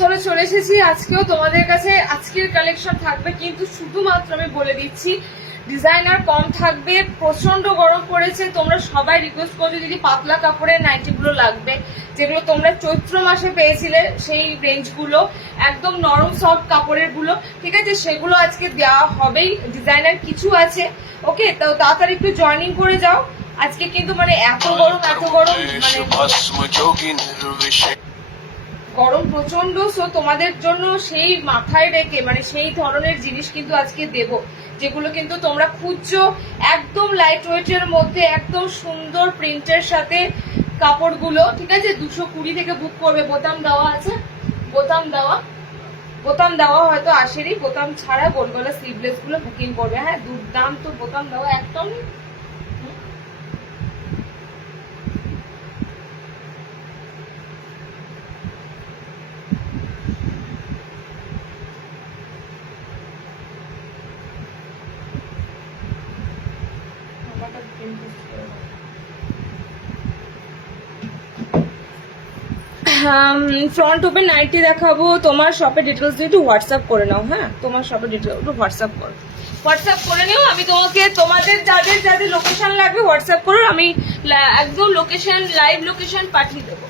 চলো চলে এসেছি আজকেও তোমাদের কাছে। আজকের কালেকশন থাকবে কিন্তু শুধুমাত্র আমি বলে দিচ্ছি ডিজাইনার কম থাকবে, প্রচন্ড গরম পড়েছে। তোমরা সবাই রিকোয়েস্ট করছো যদি পাতলা কাপড়ের নাইটিগুলো লাগবে, যেগুলো তোমরা চৈত্র মাসে পেয়েছিলে, সেই রেঞ্জগুলো একদম নরম সফট কাপড়ের গুলো, ঠিক আছে, সেগুলো আজকে দেওয়া হবেই। ডিজাইনার কিছু আছে, ওকে, তো তাড়াতাড়ি একটু জয়েনিং করে যাও। আজকে কিন্তু মানে এত গরম গরম প্রচন্ড। সো তোমাদের জন্য সেই মাথায় রেখে মানে সেই ধরনের জিনিস কিন্তু আজকে দেব, যেগুলো কিন্তু তোমরা খুঁজছো। একদম লাইট ওয়েটের মধ্যে একদম সুন্দর প্রিন্টের সাথে কাপড়গুলো, ঠিক আছে। 220 থেকে বুক করবে। বোতাম দেওয়া আছে, বোতাম দেওয়া হয়তো আসেনি, বোতাম ছাড়া গোল গলা স্লিভলেস গুলো বুকিং করবে। হ্যাঁ, দুর্দান্ত বোতাম দেওয়া একদম। ফ্রন্ট ওপেন নাইটি দেখাবো। তোমার শপের ডিটেলস দিয়ে একটু হোয়াটসঅ্যাপ করে নাও। হ্যাঁ, তোমার শপের ডিটেলস একটু হোয়াটসঅ্যাপ করে নিও। আমি তোমাকে তোমাদের যাদের যাদের লোকেশন লাগবে হোয়াটসঅ্যাপ করো, আমি একদম লোকেশন, লাইভ লোকেশন পাঠিয়ে দেবো।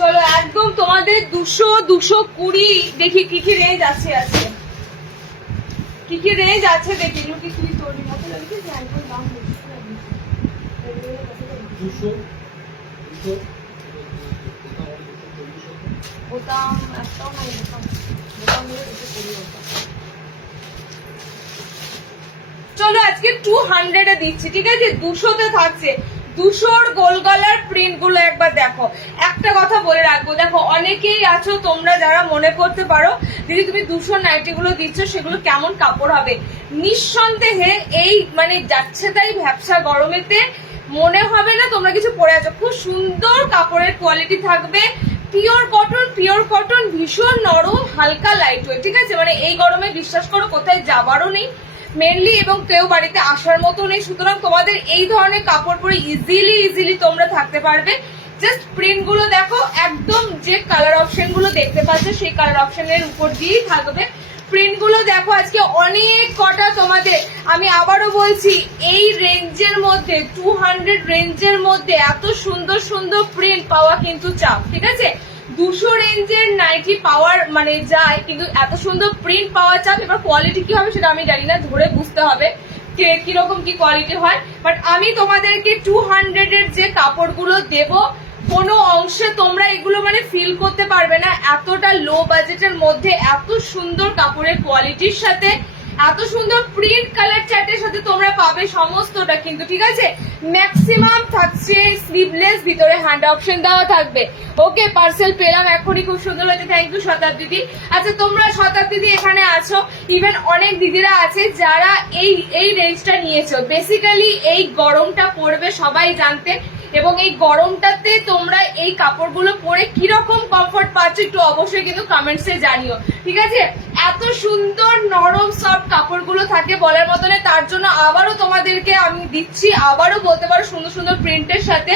চলো একদম তোমাদের 200-220 দেখি কি কি রেঞ্জ আছে আজকে, কি কি রেঞ্জ আছে দেখি। লুকি তুই তোর মতো লাগছে যে আইফোন দাম বেশি লাগে 200 বোতাম একটাও নাই, বোতাম দিয়ে 240। চলো আজকে 200 এ দিচ্ছি, ঠিক আছে। 200-তে থাকছে। 200-র গোল গলার প্রিন্ট গুলো একবার দেখো। একটা কথা বলে রাখবো, দেখো অনেকেই আছো তোমরা যারা মনে করতে পারো দিদি তুমি 200 নাইটি গুলো দিচ্ছ, সেগুলো কেমন কাপড় হবে। নিঃসন্দেহে এই মানে যাচ্ছে তাই ভ্যাপসা গরমেতে মনে হবে না তোমরা কিছু পরে আছো। খুব সুন্দর কাপড়ের কোয়ালিটি থাকবে, পিওর কটন, ভীষণ নরম, হালকা লাইট ওয়েট, ঠিক আছে। মানে এই গরমে বিশ্বাস করো কোথায় যাবারও নেই মেনলি, এবং কেউ বাড়িতে আসার মতো নেই। সুতরাং তোমাদের এই ধরনের কাপড় পরে ইজিলি তোমরা থাকতে পারবে। জাস্ট প্রিন্ট গুলো দেখো, একদম যে কালার অপশন গুলো দেখতে পাচ্ছ সেই কালার অপশনের উপর দিয়েই থাকবে। প্রিন্ট গুলো দেখো আজকে অনেক কটা তোমাদের। আমি আবারও বলছি এই রেঞ্জের মধ্যে 200 রেঞ্জের মধ্যে এত সুন্দর সুন্দর প্রিন্ট পাওয়া কিন্তু চাপ, ঠিক আছে। 200 রেঞ্জের নাইটি পাওয়ার মানে যায়, কিন্তু এত সুন্দর প্রিন্ট পাওয়া চাপ। এবার কোয়ালিটি কি হবে সেটা আমি জানি না, ধরে বুঝতে হবে কিরকম কি কোয়ালিটি হয়। বাট আমি তোমাদেরকে 200 এর যে কাপড়গুলো দেব, কোনো অংশে তোমরা এগুলো মানে ফিল করতে পারবে না। এতটা লো বাজেটের মধ্যে এত সুন্দর কাপড়ের কোয়ালিটির সাথে এত সুন্দর প্রিন্ট কালার চার্টের সাথে তোমরা পাবে সমস্তটা কিন্তু, ঠিক আছে। ম্যাক্সিমাম থাকছে স্লিভলেস, ভিতরে হ্যান্ড অপশন দেওয়া থাকবে। ওকে, পার্সেল পেলাম এখনই, খুব সুন্দর হয়েছে, থ্যাংক ইউ শতাব্দী। আচ্ছা তোমরা শতাব্দী এখানে আছো, ইভেন অনেক দিদিরা আছে যারা এই রেঞ্জটা নিয়েছো। বেসিক্যালি এই গরমটা পড়বে সবাই জানতে, এবং এই গরমটাতে তোমরা এই কাপড়গুলো পরে কিরকম কমফর্ট পাচ্ছ একটু অবশ্যই কিন্তু কমেন্টসে জানিও, ঠিক আছে। এত সুন্দর নরম সফট কাপড়গুলো থাকে বলার মতন। তার জন্য আবারও তোমাদেরকে আমি দিচ্ছি, আবারও বলতে পারো সুন্দর সুন্দর প্রিন্টের সাথে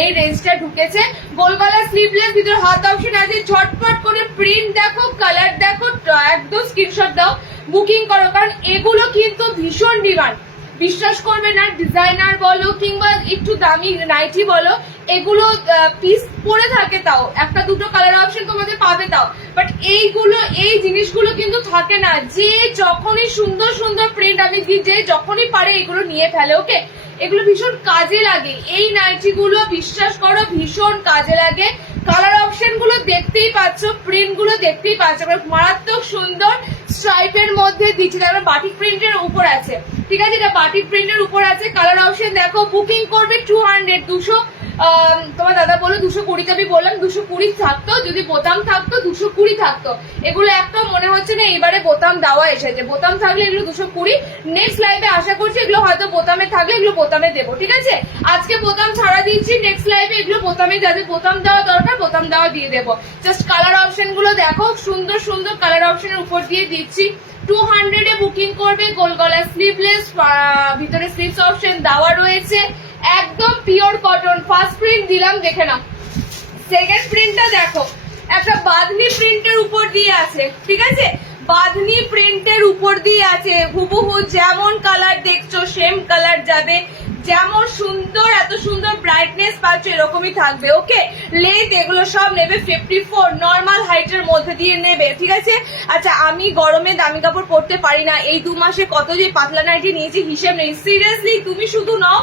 এই রেঞ্জটা ঢুকেছে। গোলগলা স্লিভলেস, ভিতরে হাত অপশন আছে। ঝটপট করে প্রিন্ট দেখো, কালার দেখো, একদম স্ক্রিনশট দাও, বুকিং করো, কারণ এগুলো কিন্তু ভীষণ ডিমান্ড। বিশ্বাস করবে না, ডিজাইনার বলো কিংবা একটু দামি নাইটি বলো, এগুলো পিস পরে থাকে, তাও একটা দুটো কালার অপশন তোমাদের পাবে তাও। বাট এইগুলো এই জিনিসগুলো কিন্তু থাকে না। যে যখনই সুন্দর সুন্দর প্রিন্ট আমি দিই, যে যখনই পারে এগুলো নিয়ে ফেলে। ওকে, এগুলো ভীষণ কাজে লাগে, এই নাইটি গুলো বিশ্বাস করো ভীষণ কাজে লাগে। কালার অপশন গুলো দেখতেই পাচ্ছ, প্রিন্ট গুলো দেখতেই পাচ্ছ, মারাত্মক সুন্দর স্ট্রাইপের মধ্যে দিচ্ছি। তারপরে বাটিক প্রিন্টের উপর আছে, ঠিক আছে, এটা বাটিক প্রিন্টের উপর আছে। কালার অপশন দেখো, বুকিং করবে 200 তোমার দাদা বললো 220, আমি বললাম 220 থাকতো, যদি বোতাম থাকতো 220 থাকতো। এগুলো একটা মনে হচ্ছে না এবারে বোতাম দেওয়া এসেছে, বোতাম থাকলে এগুলো 220। নেক্সট লাইভে আশা করছি এগুলো হয়তো বোতামে থাকলে এগুলো বোতামে দেবো, ঠিক আছে? আজকে বোতাম ছাড়া দিচ্ছি, নেক্সট লাইভে এগুলো বোতামে, যাদের বোতাম দেওয়া দরকার বোতাম দেওয়া দিয়ে দেবো। জাস্ট কালার অপশন গুলো দেখো, সুন্দর সুন্দর কালার অপশনের উপর দিয়ে দিচ্ছি। 200 এ বুকিং করবে, গোল গলা স্লিভলেস, ভিতরে স্লিভস অপশন দেওয়া রয়েছে, একদম পিওর কটন। ফার্স্ট প্রিন্ট দিলাম, দেখে নাও। সেকেন্ড প্রিন্টটা দেখো, একটা বাঁধনি প্রিন্টের উপর দিয়ে আছে, ঠিক আছে? বাঁধনি প্রিন্টের উপর দিয়ে আছে, হুবহু যেমন কালার দেখছো সেম কালার যাবে, যেমন সুন্দর এত সুন্দর ব্রাইটনেস পাচ্ছ এরকমই থাকবে। ওকে, লেন্থ এগুলো সব নেবে 54, নর্মাল হাইটের মধ্যে দিয়ে নেবে, ঠিক আছে? আচ্ছা, আমি গরমে দামি কাপড় পরতে পারি না, এই 2 মাসে কত যে পাতলা নাইটি নিয়েছি হিসেব নেই। সিরিয়াসলি তুমি শুধু নাও,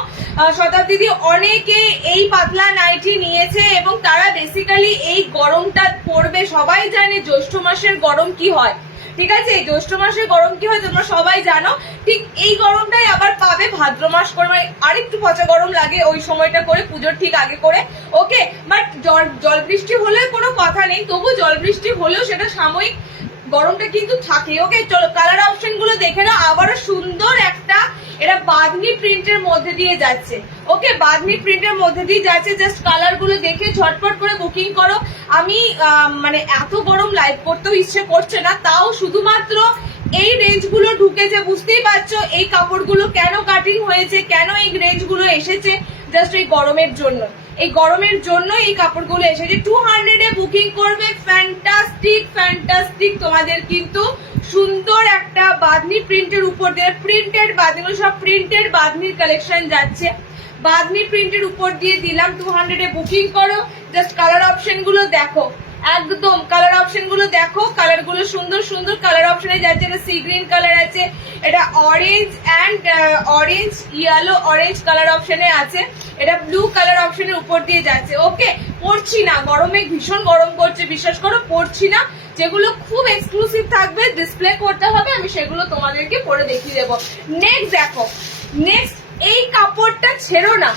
শতাব্দীদি অনেকে এই পাতলা নাইটি নিয়েছে এবং তারা বেসিক্যালি এই গরমটা পড়বে। সবাই জানে জ্যৈষ্ঠ মাসের গরম কি হয়, ঠিক আছে? জ্যৈষ্ঠ মাসের গরম কি হয় তোমরা সবাই জানো, ঠিক এই গরমটাই আবার পাবে ভাদ্র মাস করে, মানে আরেকটু পচা গরম লাগে ওই সময়টা করে, পুজোর ঠিক আগে করে। ওকে, বাট জল বৃষ্টি হলে কোনো কথা নেই, তবু জল বৃষ্টি হলেও সেটা সাময়িক, গরমটা কিন্তু থাকে। ওকে, চলো কালার অপশন গুলো দেখে নাও। আবারও সুন্দর একটা, এটা বাঁধনি প্রিন্টের মধ্যে দিয়ে যাচ্ছে। ওকে, বাঁধনি প্রিন্টের মধ্যে দিয়ে যাচ্ছে, জাস্ট কালার গুলো দেখে ঝটপট করে বুকিং করো। আমি মানে এত গরম লাইভ করতেও ইচ্ছে করছে না, তাও শুধুমাত্র এই রেঞ্জ গুলো ঢুকেছে, বুঝতেই পারছো এই কাপড়গুলো কেন কাটিং হয়েছে, কেন এই রেঞ্জ গুলো এসেছে, জাস্ট এই গরমের জন্য। এই গরমের জন্য এই কাপড়গুলো এসেছে। 200 এ বুকিং করবে, ফ্যান্টাস্টিক ফ্যান্টাস্টিক। তোমাদের কিন্তু সুন্দর একটা বাঁধনি প্রিন্টের উপর দিয়ে, প্রিন্টেড বাঁধনি, সব প্রিন্টেড বাঁধনির কালেকশন যাচ্ছে। বাঁধনি প্রিন্টের উপর দিয়ে দিলাম, 200 এ বুকিং করো। জাস্ট কালার অপশন গুলো দেখো, একদম কালার অপশন গুলো দেখো, কালার গুলো সুন্দর সুন্দর কালার অপশনে যাচ্ছে। এটা সি গ্রিন কালার আছে, এটা orange and orange yellow orange colour অপশনে আছে, এটা ব্লু কালার অপশনের উপর দিয়ে যাচ্ছে। ওকে, পরছি না, গরমে ভীষণ গরম করছে, বিশ্বাস করো পরছি না। যেগুলো খুব এক্সক্লুসিভ থাকবে, ডিসপ্লে করতে হবে, আমি সেগুলো তোমাদেরকে পরে দেখিয়ে দেবো। নেক্সট দেখো, নেক্সট এই কাপড়টা ছেড়ো না,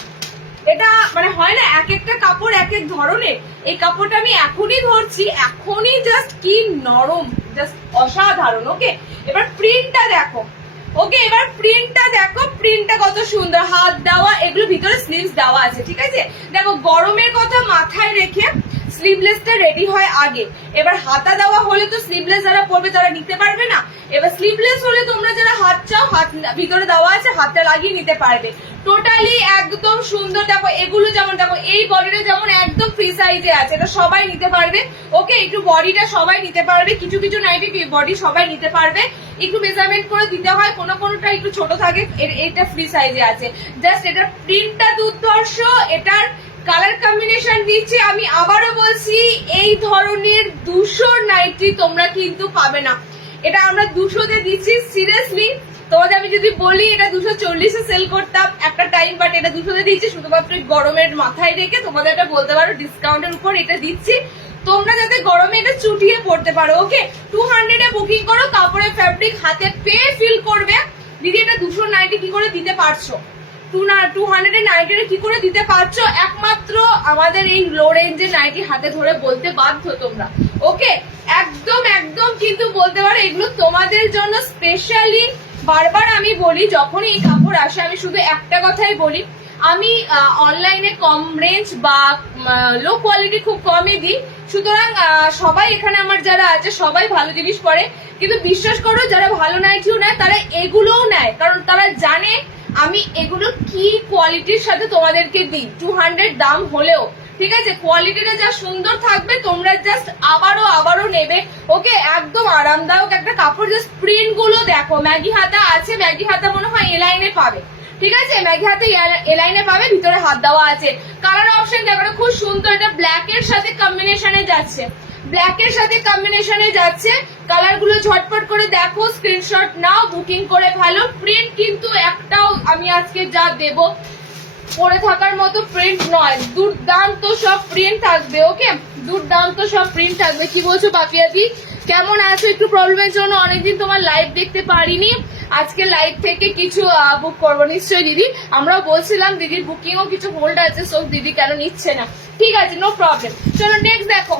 এটা মানে হয় না এক একটা কাপড় এক এক ধরনের, এই কাপড়টা আমি এখনই ধরছি, এখনই জাস্ট কি নরম, জাস্ট অসাধারণ। ওকে, এবার প্রিন্টটা দেখো। ওকে, এবার প্রিন্টটা দেখো, প্রিন্টটা কত সুন্দর, হাত দেওয়া, এগুলো ভিতরে স্লিভস দেওয়া আছে, ঠিক আছে? দেখো, গরমের কথা মাথায় রেখে স্লিভলেসটা রেডি হয় আগে। এবার হাতা দেওয়া হলে তো স্লিভলেস যারা পরবে তারা নিতে পারবে না, এবার স্লিভলেস হলে তোমরা যারা হাত চাও, হাত ভিতরে দেওয়া আছে, হাতটা লাগিয়ে নিতে পারবে। টোটালি একদম সুন্দর। দেখো, এগুলো যেমন দেখো, এই বডিটা যেমন একদম ফ্রি সাইজে আছে, এটা সবাই নিতে পারবে। ওকে, একটু বডিটা সবাই নিতে পারবে, কিছু কিছু নাইটি বডি সবাই নিতে পারবে, একটু মেজারমেন্ট করে দিতে হয়, কোনো কোনোটা একটু ছোট থাকে, এটা ফ্রি সাইজে আছে। জাস্ট এটার প্রিন্টটা দুর্ধর্ষ, এটার কালার কম্বিনেশন দিচ্ছি। আমি আবারও বলছি, এই ধরনের 200 নাইটি তোমরা কিন্তু পাবে না, এটা আমরা 200-তে দিচ্ছি। সিরিয়াসলি তোমাদের আমি যদি বলি এটা 240-এ সেল করতাম একটা টাইম, বাট এটা 200-তে দিচ্ছি শুধুমাত্র গরমের মাথায় রেখে। তোমাদের এটা বলতে পারো ডিসকাউন্টের উপর এটা দিচ্ছি, তোমরা যাতে গরমে এটা চুটিয়ে পড়তে পারো। ওকে, 200-এ বুকিং করো, কাপড়ের ফ্যাব্রিক হাতে পেয়ে ফিল করবে। দিদি, এটা 200 নাইটি কি করে দিতে পারছো, 200 নাইটি কি করে দিতে পারছো? একমাত্র আমাদের এই লো রেঞ্জের নাইটি হাতে ধরে বলতে বাধ্য তোমরা। ওকে, একদম একদম কিন্তু বলতে পারো এগুলো তোমাদের জন্য স্পেশালি। বারবার আমি বলি, যখন এই কাপড় আসে আমি শুধু একটা কথাই বলি, আমি অনলাইনে কম রেঞ্জ বা লো কোয়ালিটি খুব কমই দিই, সুতরাং সবাই এখানে আমার যারা আছে সবাই ভালো জিনিস পরে, কিন্তু বিশ্বাস করো যারা ভালো নাইটিও নেয় তারা এগুলোও নেয়, কারণ তারা জানে আমি এগুলো কি কোয়ালিটির সাথে তোমাদেরকে দিই। 200 দাম হলেও ঠিক আছে, কোয়ালিটিটা যা সুন্দর থাকবে তোমরা জাস্ট আবারও নেবে। ওকে, একদম আরামদায়ক একটা কাপড়। জাস্ট প্রিন্ট গুলো দেখো, ম্যাগি হাতা আছে, ম্যাগি হাতা মনে হয় এলাইনে পাবে, ঠিক আছে? ম্যাগি হাতে এলাইনে পাবে, ভিতরে হাত দেওয়া আছে। কালার অপশন দেখো, খুব সুন্দর, এটা ব্ল্যাক এর সাথে কম্বিনেশনে যাচ্ছে, ব্ল্যাক এর সাথে কম্বিনেশনে যাচ্ছে। কালার গুলো ঝটপট করে দেখো, স্ক্রিনশট নাও, বুকিং করে ভালো। প্রিন্ট কিন্তু একটাও আমি আজকে যা দেবো পরে থাকার মতো প্রিন্ট নয়, দুর্দান্ত সব প্রিন্ট থাকবে। ওকে, দুর্দান্ত সব প্রিন্ট থাকবে। কি বলছো পাপিয়াদি? কেমন আছো? একটু প্রবলেমের জন্য অনেকদিন তোমার লাইভ দেখতে পারিনি, আজকে লাইভ থেকে কিছু বুক করবো নিশ্চয়ই দিদি। আমরাও বলছিলাম দিদির বুকিংও কিছু হোল্ড আছে, সো দিদি কেন নিচ্ছে না। ঠিক আছে, নো প্রবলেম। চলো নেক্সট দেখো,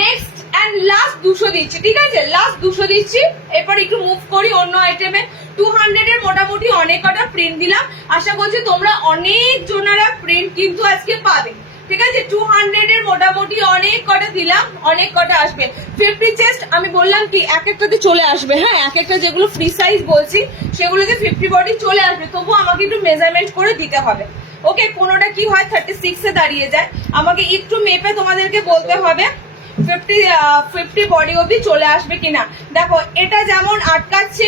নেক্সট এন্ড লাস্ট 200 দিচ্ছি, ঠিক আছে? লাস্ট 200 দিচ্ছি। এরপর একটু মুভ করি অন্য আইটেমে। 200 এর মোটামুটি অনেক কটা প্রিন্ট দিলাম, আশা করছি তোমরা অনেক জনারা প্রিন্ট কিন্তু আজকে পাবে, ঠিক আছে? 200 এর মোটামুটি অনেক কটা দিলাম, অনেক কটা আসবে। 50 চেস্ট আমি বললাম কি এক একটাতে চলে আসবে, হ্যাঁ এক একটা যেগুলো ফ্রি সাইজ বলছি সেগুলোতে 50 বডি চলে আসবে, তবু আমাকে একটু মেজারমেন্ট করে দিতে হবে। ওকে, কোনোটা কি হয় 36 এ দাঁড়িয়ে যায়, আমাকে একটু মেপে তোমাদেরকে বলতে হবে 50 বডি অবধি চলে আসবে কিনা। দেখো এটা যেমন আটকাচ্ছে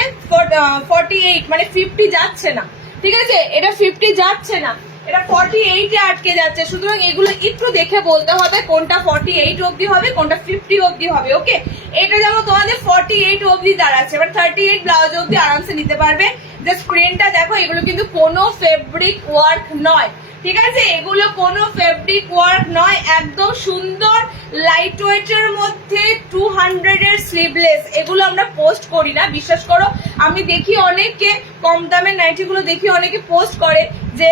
48, মানে 50 যাচ্ছে না, ঠিক আছে? এটা 50 যাচ্ছে না, এটা 48 এ আটকে যাচ্ছে। সুতরাং এগুলো একটু দেখে বলতে হবে কোনটা 48 অবধি হবে, কোনটা 50 অবধি হবে। ওকে, এটা যেমন তোমাদের 48 অবধি দাঁড়াচ্ছে, এবার 38 ব্লাউজ অবধি আরামসে নিতে পারবে। জাস্ট প্রিন্টটা দেখো, এগুলো কিন্তু কোনো ফেব্রিক ওয়ার্ক নয়, ঠিক আছে? এগুলো কোনো ফেব্রিক ওয়ার্ক নয়, একদম সুন্দর লাইট ওয়েটের মধ্যে 200 এর স্লিভলেস। এগুলো আমরা পোস্ট করি না, বিশ্বাস করো। আমি দেখি অনেককে কম দামের নাইটি গুলো দেখি অনেকে পোস্ট করে যে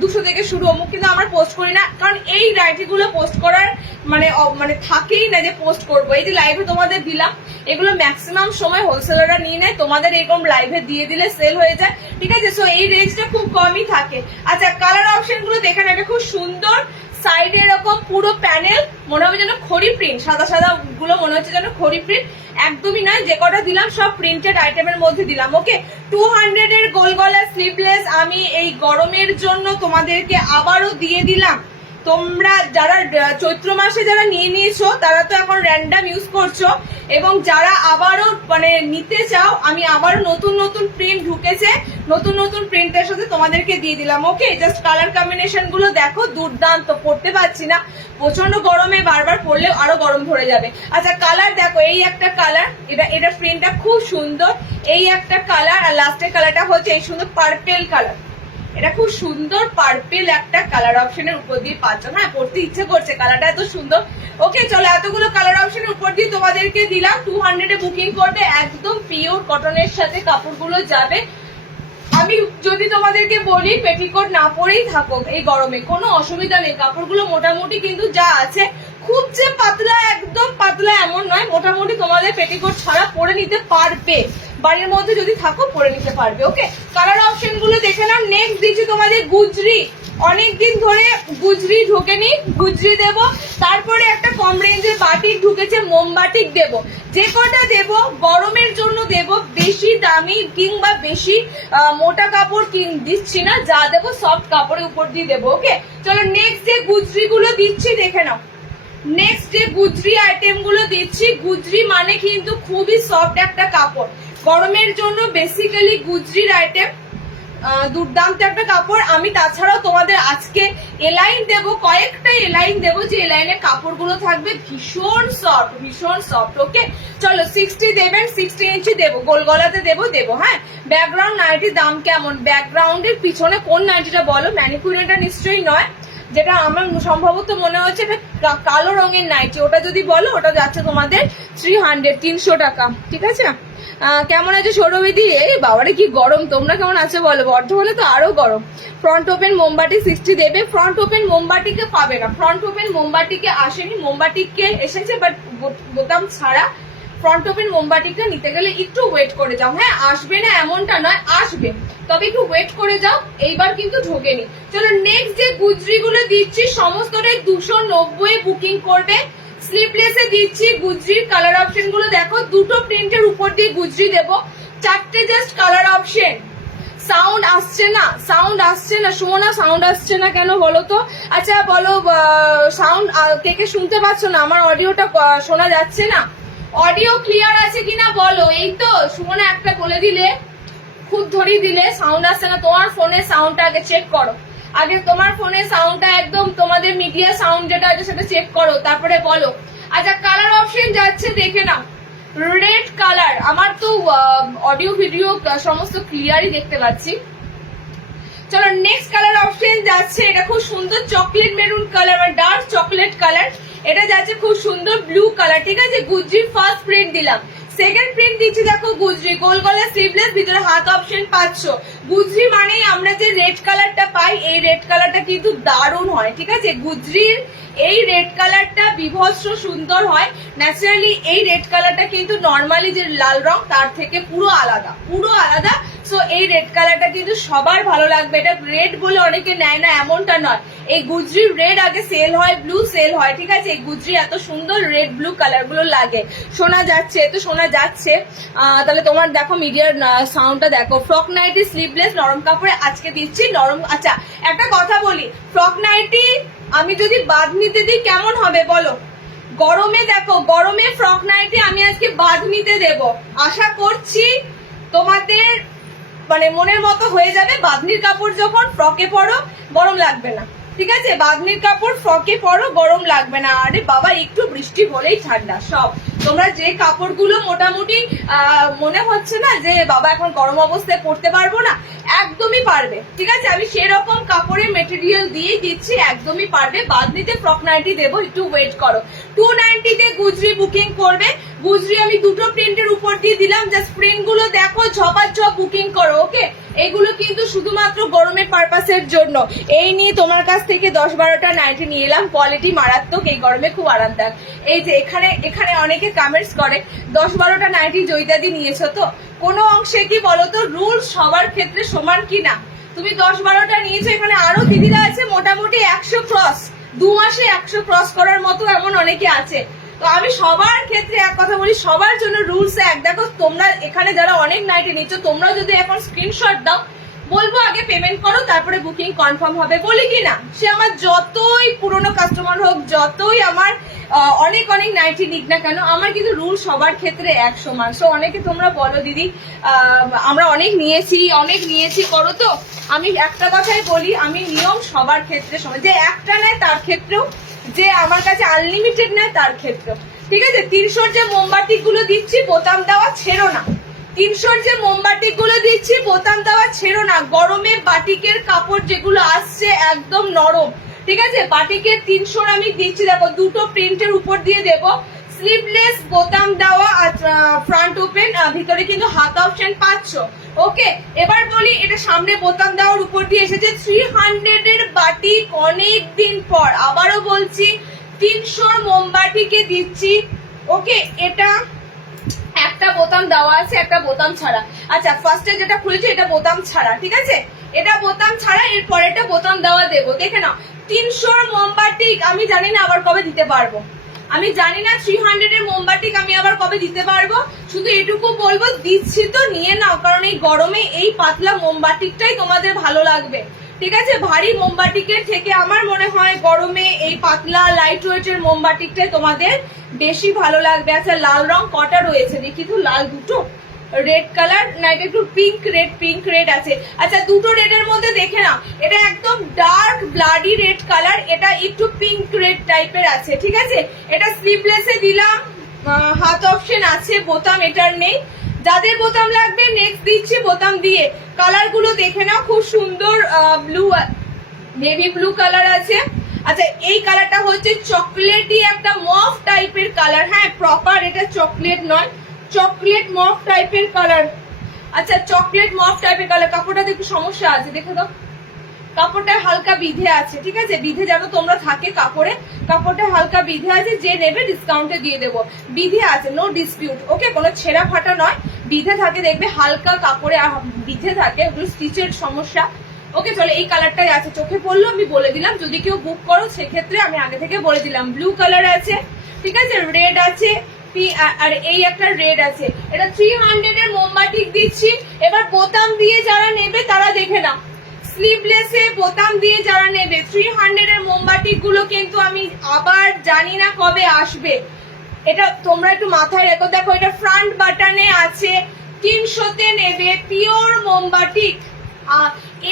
200 থেকে শুরু অমুক, কিন্তু আমরা পোস্ট করি না, কারণ এই নাইটি গুলো পোস্ট করার মানে থাকেই না যে পোস্ট করবো। এই যে লাইভে তোমাদের দিলাম, এগুলো ম্যাক্সিমাম সময় হোলসেলাররা নিয়ে নেয়, তোমাদের এরকম লাইভে দিয়ে দিলে সেল হয়ে যায়, ঠিক আছে? সো এই রেঞ্জটা খুব কমই থাকে। আচ্ছা, কালার অপশন গুলো দেখেন, এটা খুব সুন্দর। সাইডে এরকম পুরো প্যানেল, মনে হবে যেন খড়ি প্রিন্ট, সাদা সাদা গুলো মনে হচ্ছে যেন খড়ি প্রিন্ট, একদমই নয়। যে কটা দিলাম সব প্রিন্টেড আইটেমের মধ্যে দিলাম। ওকে, 200 এর গোল গলা স্লিভলেস আমি এই গরমের জন্য তোমাদেরকে আবারও দিয়ে দিলাম। তোমরা যারা চৈত্র মাসে যারা নিয়ে নিয়েছো তারা তো এখন র্যান্ডাম ইউজ করছো, এবং যারা আবারও মানে নিতে চাও, আমি আবারও নতুন নতুন প্রিন্ট ঢুকেছে, নতুন নতুন প্রিন্টের সাথে তোমাদেরকে দিয়ে দিলাম। ওকে, জাস্ট কালার কম্বিনেশন গুলো দেখো, দুর্দান্ত। পড়তে পারছি না, প্রচন্ড গরমে বারবার পড়লে আরো গরম ধরে যাবে। আচ্ছা, কালার দেখো, এই একটা কালার, এটা প্রিন্টটা খুব সুন্দর। এই একটা কালার, আর লাস্টের কালারটা হচ্ছে এই সুন্দর পার্পেল কালার। এটা খুব সুন্দর পার্পেল একটা কালার অপশনের উপর দিয়ে পাচ্ছ। হ্যাঁ, পড়তে ইচ্ছে করছে, কালারটা এত সুন্দর। ওকে, চলো এতগুলো কালার অপশনের উপর দিয়ে তোমাদেরকে দিলাম। 200 এ বুকিং করবে, একদম পিওর কটনের সাথে কাপড়গুলো যাবে। আমি যদি তোমাদেরকে বলি পেটিকোট না পরেই থাকো এই গরমে, কোনো অসুবিধা নেই। কাপড়গুলো মোটামুটি কিন্তু যা আছে, খুব যে পাতলা, একদম পাতলা এমন নয়, মোটামুটি তোমাদের পেটিকোট ছাড়া পরে নিতে পারবে, বাড়ির মধ্যে যদি থাকো পরে নিতে পারবে। ওকে, কালার অপশন গুলো দেখে নাও। নেক্সট দিচ্ছি তোমাদের গুজরি, অনেকদিন ধরে গুজরি ঢোকেনি, গুজরি দেবো। তারপরে একটা কম রেঞ্জের বাটিক ঢুকেছে, মোমবাটিক দেবো। যে কটা দেবো গরমের জন্য দেবো, বেশি দামি কিংবা বেশি মোটা কাপড় দিচ্ছি না, যা দেবো সফট কাপড়ের উপর দিয়ে দেবো। ওকে, চলো নেক্সট যে গুজরি গুলো দিচ্ছি দেখে নাও। নেক্সট যে গুজরি আইটেম গুলো দিচ্ছি, গুজরি মানে কিন্তু খুবই সফট একটা কাপড়, গরমের জন্য বেসিক্যালি গুজরির আইটেম দুর্দান্ত একটা কাপড়। আমি তাছাড়াও তোমাদের আজকে এলাইন দেবো, কয়েকটা এলাইন দেবো, যে এলাইনের কাপড়গুলো থাকবে ভীষণ সফট, ভীষণ সফট। ওকে, চলো 60 দেবেন, 60 ইঞ্চি দেবো, গোল গলাতে দেবো। হ্যাঁ, ব্যাকগ্রাউন্ড নাইটির দাম কেমন? ব্যাকগ্রাউন্ডের পিছনে কোন নাইটিটা বলো? ম্যানিকুইনটা নিশ্চয়ই নয়, যেটা আমার সম্ভবত মনে হচ্ছে এটা কালো রঙের নাইটি। ওটা যদি বলো, ওটা যাচ্ছে তোমাদের 300 টাকা, ঠিক আছে? কেমন আছে সৌরভীদি? এই বাবারে কি গরম, তোমরা কেমন আছো বলো? বর্ধমানে তো আরো গরম। ফ্রন্ট ওপেন মোমবাটি 60 দেবে। ফ্রন্ট ওপেন মোমবাটিকে পাবে না, ফ্রন্ট ওপেন মোমবাটিকে আসেনি, মোমবাটিকে এসেছে বাট বোতাম ছাড়া। ফ্রন্ট ওপেন মোমবাটিকটা নিতে গেলে একটু ওয়েট করে যাও। হ্যাঁ, আসবে না এমনটা নয়, আসবে, তবে একটু ওয়েট করে যাও, এইবার কিন্তু ঢোকেনি। চলো নেক্সট যে গুজরি গুলো দিচ্ছি, সমস্তটাই 290 বুকিং করবে। স্লিভলেসে দিচ্ছি গুজরির কালার অপশন গুলো দেখো, দুটো প্রিন্টের উপর দিয়ে গুজরি দেবো, 4টে জাস্ট কালার অপশন। সাউন্ড আসছে না, সাউন্ড আসছে না, শোনা সাউন্ড আসছে না কেন বলো তো? আচ্ছা বলো, সাউন্ড কে শুনতে পাচ্ছ না? আমার অডিওটা শোনা যাচ্ছে না? অডিও ক্লিয়ার আছে কিনা বলো? এই তো সুমনা একটা বলে দিলে, খুব ধরিয়ে দিলে সাউন্ড আসছে না। তোমার ফোনের সাউন্ডটা আগে চেক করো, আগে তোমার ফোনের সাউন্ডটা একদম তোমাদের মিডিয়া সাউন্ড যেটা আছে সেটা চেক করো, তারপরে বলো। আচ্ছা, কালার অপশন যাচ্ছে দেখে নাও, রেড কালার। আমার তো অডিও ভিডিও সমস্ত ক্লিয়ারই দেখতে পাচ্ছি। চলো নেক্সট কালার অপশন যাচ্ছে, এটা খুব সুন্দর চকলেট মেরুন কালার বা ডার্ক চকলেট কালার। এটা যাচ্ছে খুব সুন্দর ব্লু কালার, ঠিক আছে। গুজরির ফার্স্ট প্রিন্ট দিলাম, সেকেন্ড প্রিন্ট দিচ্ছি দেখো গুজরি, গোল গলা স্লিভলেস, ভিতরে হাত অপশন পাচ্ছ। গুজরি মানেই আমরা যে রেড কালারটা পাই, এই রেড কালারটা কিন্তু দারুণ হয়, ঠিক আছে। গুজরির এই রেড কালারটা বিভৎস সুন্দর হয় ন্যাচারালি। এই রেড কালারটা কিন্তু নর্মালি যে লাল রং তার থেকে পুরো আলাদা, পুরো আলাদা। সো এই রেড কালারটা কিন্তু সবার ভালো লাগবে। এটা রেড বলে অনেকে নেয় না এমনটা নয়, এই গুজরির রেড আগে সেল হয়, ব্লু সেল হয়, ঠিক আছে। এই গুজরি এত সুন্দর রেড ব্লু কালার গুলো লাগে। শোনা যাচ্ছে তো, শোনা যাচ্ছে। তাহলে তোমার দেখো মিডিয়ার সাউন্ডটা দেখো। ফ্রক নাইটি স্লিভলেস নরম কাপড়ে আজকে দিচ্ছি নরম। আচ্ছা একটা কথা বলি, ফ্রক নাইটি আমি যদি বাঁধনিতে দিই কেমন হবে বলো? গরমে দেখো, গরমে ফ্রক নাইটি আমি আজকে বাঁধনিতে দেব। আশা করছি তোমাদের মানে মনের মতো হয়ে যাবে। বাঁধনির কাপড় যখন ফ্রকে পরো গরম লাগবে না, ঠিক আছে। বাঁধনির কাপড় ফ্রকে পরো গরম লাগবে না। আরে বাবা একটু বৃষ্টি হলেই ঠান্ডা সব। তোমরা যে কাপড়গুলো মোটামুটি মনে হচ্ছে না যে বাবা এখন গরম অবস্থায় পরতে পারবো না, একদমই পারবে, ঠিক আছে। আমি সেরকম কাপড়ের মেটেরিয়াল দিয়ে দিচ্ছি, একদমই পারবে। বাঁধনিতে ফ্রক নাইটি দেবো, একটু ওয়েট করো। 290 তে গুজরি বুকিং করবে। গুজরি আমি দুটো প্রিন্টের উপর দিয়ে দিলাম, জাস্ট প্রিন্ট গুলো দেখো, ঝপাঝপ বুকিং করো, ওকে। এগুলো কিন্তু শুধুমাত্র গরমের পারপাসের জন্য। এই নিয়ে তোমার কাছ থেকে 10-12টা নাইটি নিয়ে এলাম, কোয়ালিটি মারাত্মক, এই গরমে খুব আরামদায়ক। এই যে এখানে এখানে অনেকে কমেন্টস করে 10-12টা নাইটি জয়িতাদি নিয়েছো তো, কোনো অংশে কি বলতো রুলস সবার ক্ষেত্রে সমান কি না? তুমি 10-12টা নিয়েছো, এখানে আরো দিদিরা আছে মোটামুটি 100 ক্রস, 2 মাসে 100 ক্রস করার মতো এমন অনেকে আছে। তো আমি সবার ক্ষেত্রে এক কথা বলি, সবার জন্য রুলস এক। দেখো তোমরা এখানে যারা অনেক নাইটি নিচ্ছ, তোমরা যদি এখন স্ক্রিনশট দাও, বলবো আগে পেমেন্ট করো তারপরে বুকিং কনফার্ম হবে, বলি কি না? সে আমার যতই পুরনো কাস্টমার হোক, যতই আমার অনেক অনেক নাইটি নিক না কেন, আমার কিন্তু রুল সবার ক্ষেত্রে এক সমান। সো অনেকে তোমরা বলো দিদি আমরা অনেক নিয়েছি করো তো। আমি একটা কথাই বলি, আমি নিয়ম সবার ক্ষেত্রে সমান। যে একটা নেয় তার ক্ষেত্রেও, যে আমার কাছে আনলিমিটেড নেয় তার ক্ষেত্রেও, ঠিক আছে। 300 যে মোমবাতি গুলো দিচ্ছি বোতাম দেওয়া ছেড়ো না, 300 যে মোমবাতি গুলো দিচ্ছি বোতাম দেওয়া ছেড়ো না। গরমে বাটিকের কাপড় যেগুলো আসছে একদম নরম, ঠিক আছে। বাটিকের 300 আমি দিচ্ছি, দেখো দুটো প্রিন্টের উপর দিয়ে দেবো, স্লিভলেস, বোতাম দেওয়া, ফ্রন্ট ওপেন, ভিতরে কিন্তু হাত অপশন পাচ্ছ, ওকে। এবার বলি, এটা সামনে বোতাম দেওয়ার উপর দিয়ে এসেছে 300 এর বাটিক, অনেক দিন পর আবারও বলছি 300 মোমবাতিকে দিচ্ছি, ওকে। এটা একটা বোতাম দেওয়া আছে, একটা বোতাম ছাড়া। আচ্ছা ফার্স্টে যেটা খুলেছি এটা বোতাম ছাড়া, ঠিক আছে। এটা বোতাম ছাড়া, এর পরেটা বোতাম দেওয়া দেবো। দেখে নাও 300 মোমবাতি আমি জানি না আবার কবে দিতে পারবো, আমি জানি না 300 এর মোমবাতিক আমি আবার কবে দিতে পারবো। শুধু এটুকু বলবো দিচ্ছি তো নিয়ে নাও, কারণ এই গরমে এই পাতলা মোমবাতিকটাই তোমাদের ভালো লাগবে, ঠিক আছে। ভারী মোমবাতিকের থেকে আমার মনে হয় গরমে এই পাতলা লাইট ওয়েটের মোমবাতিকটাই তোমাদের বেশি ভালো লাগবে। আচ্ছা লাল রং কটা রয়েছে দেখি তো, লাল দুটো, রেড কালার না এটা একটু পিঙ্ক রেড আছে। আচ্ছা দুটো রেডের মধ্যে দেখে নাও, এটা একদম ডার্ক ব্লাডি রেড কালার, এটা একটু পিঙ্ক রেড টাইপের আছে, ঠিক আছে। এটা স্লিভলেসে দিলাম, হাত অপশন আছে, বোতাম এটার নেই। যাদের বোতাম লাগবে নেক্সট দিচ্ছি বোতাম দিয়ে। কালার গুলো দেখে নাও, খুব সুন্দর ব্লু, নেভি ব্লু কালার আছে। আচ্ছা এই কালারটা হচ্ছে চকলেটি একটা মফ টাইপের কালার, হ্যাঁ প্রপার এটা চকলেট নয়, চকলেট মফ টাইপের কালার। আচ্ছা চকলেট মফ টাইপের কালার, কাপড়টাতে একটু সমস্যা আছে দেখে দাও, কাপড়টা হালকা বিধে আছে, ঠিক আছে। বিধে যেন তোমরা থাকে কাপড়ে, কাপড়টা হালকা বিধে আছে, যে নেবে ডিসকাউন্টে দিয়ে দেবো। বিধে আছে, নো ডিসপিউট, ওকে, কোনো ছেঁড়া ফাটা নয়, বিধে থাকে, দেখবে হালকা কাপড়ে বিধে থাকে, ওগুলো স্টিচের সমস্যা, ওকে। চলো এই কালারটাই আছে, চোখে পড়লো আমি বলে দিলাম, যদি কেউ বুক করো সেক্ষেত্রে আমি আগে থেকে বলে দিলাম। ব্লু কালার আছে, ঠিক আছে, রেড আছে, আর এই একটা রেড আছে। এটা 300 এর মোমবাতিক দিচ্ছি। এবার বোতাম দিয়ে যারা নেবে তারা দেখে নাও, স্লিভলেসে বোতাম দিয়ে যারা নেবে 300 এর মোমবাতিক গুলো কিন্তু আমি আবার জানি না কবে আসবে, এটা তোমরা একটু মাথায় রেখো। দেখো এটা ফ্রন্ট বাটনে আছে, 300-তে নেবে, পিওর মোমবাতিক।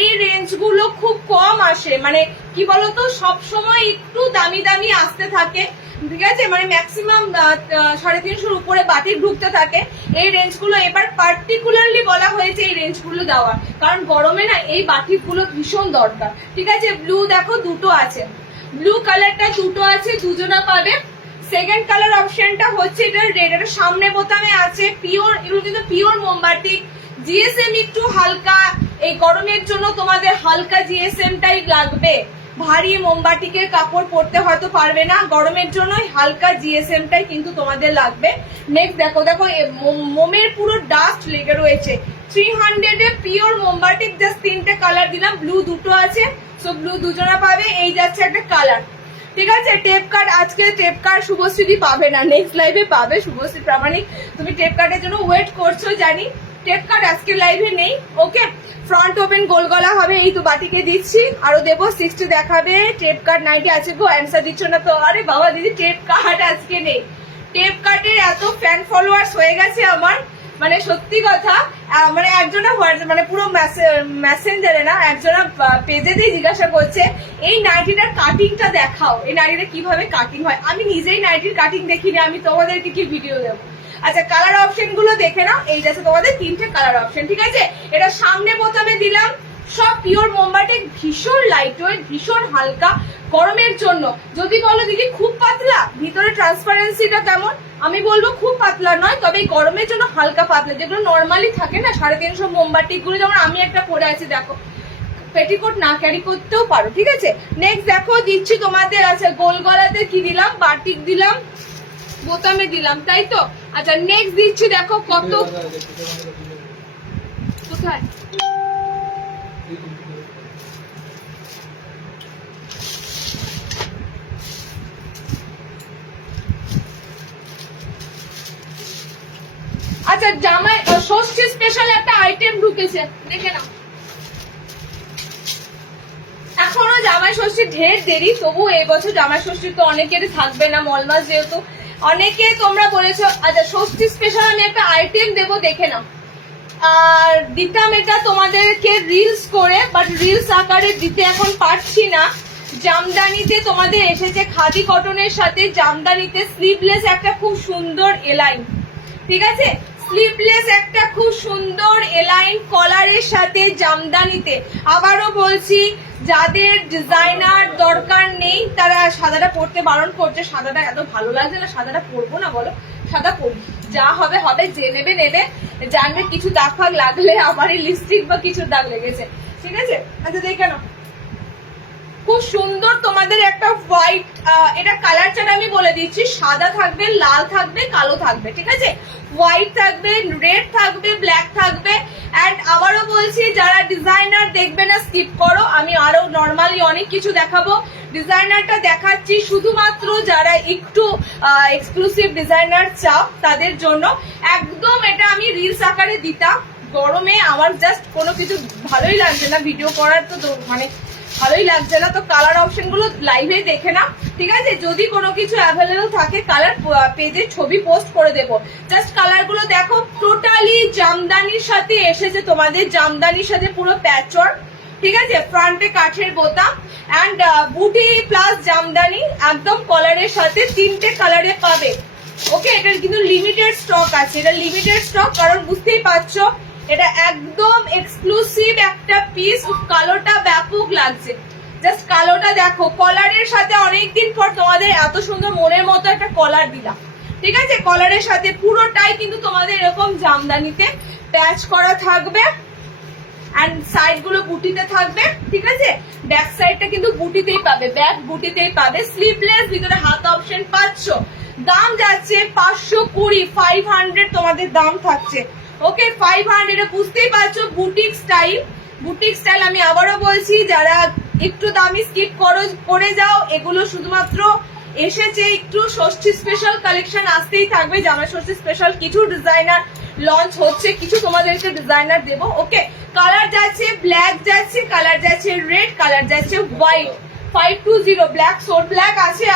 এই রেঞ্জ গুলো খুব কম আসে, মানে কি বলতো সব সময় একটু দামি দামি আসতে থাকে, ঠিক আছে, মানে ম্যাক্সিমাম 350 উপরে বাটিক ঢুকতে থাকে এই রেঞ্জ গুলো। এবার পার্টিকুলারলি বলা হয়েছে এই রেঞ্জ গুলো দেওয়া, কারণ গরমে না এই বাটিক গুলো ভীষণ দরকার, ঠিক আছে। ব্লু দেখো দুটো আছে, ব্লু কালারটা দুটো আছে, দুজনা পাবে। সেকেন্ড কালার অপশনটা হচ্ছে এটা রেড, এটা সামনে বোতামে আছে, পিওর, এগুলো কিন্তু পিওর মোমবাতি। জিএসএম একটু হালকা, এই গরমের জন্য তোমাদের হালকা জিএসএম টাই লাগবে, ভারী মোমবাতিকে কাপড় পরতে হয়তো পারবে না, গরমের জন্য হালকা জিএসএম টাই কিন্তু তোমাদের লাগবে। নেক্সট দেখো, দেখো মোমের পুরো ডাস্ট লেগে রয়েছে। 300 এ পিওর মোমবাতি, জাস্ট 3টে কালার দিলাম, ব্লু দুটো আছে, সো ব্লু দুজনা পাবে। এই যাচ্ছে একটা কালার, ঠিক আছে। টেপ কার্ড, আজকে টেপ কার্ড শুভশ্রী পাবে না, নেক্সট লাইভে পাবে। শুভশ্রী প্রামাণিক, তুমি টেপ কার্ডের জন্য ওয়েট করছো জানি, টেপ কার্ড আজকে লাইভে নেই। ওকে, ফ্রন্ট ওপেন গোল গলা হবে, এই তো বাটিকে দিচ্ছি, আরো দেবো 60 দেখাবে। টেপ কার্ড 90 আছে গো, অ্যান্সার দিচ্ছ না তো? আরে বাবা দিদি, টেপ কার্ড আজকে নেই। টেপ কার্ডের এত ফ্যান ফলোয়ার্স হয়ে গেছে আমার, মানে সত্যি কথা, মানে একজনা মানে পুরো মেসেঞ্জারে না, একজনা পেজে দিয়ে জিজ্ঞাসা করছে এই নাইটিটার কাটিংটা দেখাও, এই নাইটিটা কিভাবে কাটিং হয়। আমি নিজেই নাইটির কাটিং দেখিনি, আমি তোমাদেরকে কি ভিডিও দেবো? আচ্ছা, কালার অপশন গুলো দেখে নাও। এই যাচ্ছে তোমাদের 3টে কালার অপশন, ঠিক আছে। এটা সামনে বোতামে দিলাম, সব পিওর মোমবাতি, ভীষণ লাইট ওয়েট, ভীষণ হালকা গরমের জন্য। যদি বলো দিদি খুব পাতলা, ভিতরে ট্রান্সপারেন্সিটা কেমন, আমি বলবো খুব পাতলা নয়, তবে এই গরমের জন্য হালকা পাতলা, যেগুলো নর্মালি থাকে না 350 মোমবাতি গুলো, যেমন আমি একটা পরে আছি দেখো, পেটিকোট না ক্যারি করতেও পারো, ঠিক আছে। নেক্সট দেখো দিচ্ছি তোমাদের, আচ্ছা গোল গলাতে কি দিলাম, বাটিক দিলাম, বোতামে দিলাম, তাই তো। আচ্ছা নেক্সট দিচ্ছি দেখো কত, কোথায় আচ্ছা জামাই ষষ্ঠী স্পেশাল একটা আইটেম ঢুকেছে, দেখে নাও। এখনো জামাই ষষ্ঠী ঢের দেরি, তবু এবছর জামাই ষষ্ঠী তো অনেকেরই থাকবে না, মলমাস যেহেতু, অনেকে তোমরা বলেছো। আচ্ছা ষষ্ঠী স্পেশাল আমি একটা আইটেম দেবো, দেখে নাও। আর দিতাম এটা তোমাদেরকে রিলস করে, বাট রিলস আকারে দিতে এখন পারছি না। জামদানিতে তোমাদের এসেছে খাদি কটনের সাথে, জামদানিতে স্লিভলেস একটা খুব সুন্দর এলাইন, ঠিক আছে, স্লিভলেস একটা খুব সুন্দর এলাইন কলারের সাথে জামদানিতে। আবারও বলছি, যাদের ডিজাইনার দরকার নেই তারা সাদাটা পরতে বারণ করছে, সাদাটা এত ভালো লাগছে না, সাদাটা পরবো না বলো, সাদা পরি, যা হবে হবে, যে নেবে নেবে, জানবে কিছু দাগ ফাগ লাগলে আমারই লিপস্টিক বা কিছু দাগ লেগেছে, ঠিক আছে। আচ্ছা দেখে নাও, খুব সুন্দর তোমাদের একটা হোয়াইট, এটা কালার চার্ট আমি বলে দিচ্ছি, সাদা থাকবে, লাল থাকবে, কালো থাকবে, ঠিক আছে, হোয়াইট থাকবে, রেড থাকবে, ব্ল্যাক থাকবে। এন্ড আবারও বলছি, যারা ডিজাইনার দেখবে না স্কিপ করো, আমি আরো নর্মালি অনেক কিছু দেখাবো। ডিজাইনারটা দেখাচ্ছি শুধুমাত্র যারা একটু এক্সক্লুসিভ ডিজাইনার চাও তাদের জন্য, একদম এটা আমি রিলস আকারে দিতাম। গরমে আমার জাস্ট কোনো কিছু ভালোই লাগছে না, ভিডিও করার তো মানে ভালোই লাগছে না, তো কালার অপশন গুলো লাইভে দেখে না, ঠিক আছে। যদি কোনো কিছু অ্যাভেলেবল থাকে কালার পেজে ছবি পোস্ট করে দেবো, জাস্ট কালার গুলো দেখো। টোটালি জামদানির সাথে এসেছে তোমাদের, জামদানির সাথে পুরো প্যাচওয়ার্ক, ঠিক আছে, ফ্রন্টে কাঠের বোতাম অ্যান্ড বুটি প্লাস জামদানি, একদম কলারের সাথে 3টে কালারে পাবে। ওকে, এটার কিন্তু লিমিটেড স্টক আছে, এটা লিমিটেড স্টক, কারণ বুঝতেই পারছো এটা একদম এক্সক্লুসিভ একটা পিস। কালোটা ব্যাপক লাগছে, জাস্ট কালোটা দেখো, কলারের সাথে অনেকদিন পর তোমাদের এত সুন্দর মনের মতো একটা কলার দিলাম, ঠিক আছে। কলারের সাথে পুরোটাই কিন্তু তোমাদের এরকম জামদানিতে প্যাচ করা থাকবে, এন্ড সাইড গুলো বুটিতে থাকবে, ঠিক আছে। ব্যাক সাইডটা কিন্তু বুটিতেই পাবে, ব্যাক বুটিতেই পাবে, স্লিভলেস, ভিতরে হাত অপশন পাচ্ছ। দাম যাচ্ছে 520, 500 তোমাদের দাম থাকছে। ওকে, 500 বুঝতেই পারছো, বুটিক স্টাইল, বুটিক স্টাইল। আমি আবারও বলছি, যারা একটু দামি স্কিপ করে যাও, এগুলো শুধুমাত্র এসেছে একটু ষষ্ঠী স্পেশাল কালেকশন, আসতেই থাকবে। জামাই ষষ্ঠী স্পেশাল কিছু ডিজাইনার লঞ্চ হচ্ছে, কিছু তোমাদেরকে ডিজাইনার দেবো। ওকে, কালার যাচ্ছে ব্ল্যাক, যাচ্ছে কালার, যাচ্ছে রেড, কালার যাচ্ছে হোয়াইট, 520 ব্ল্যাক, সোর ব্ল্যাক আছে,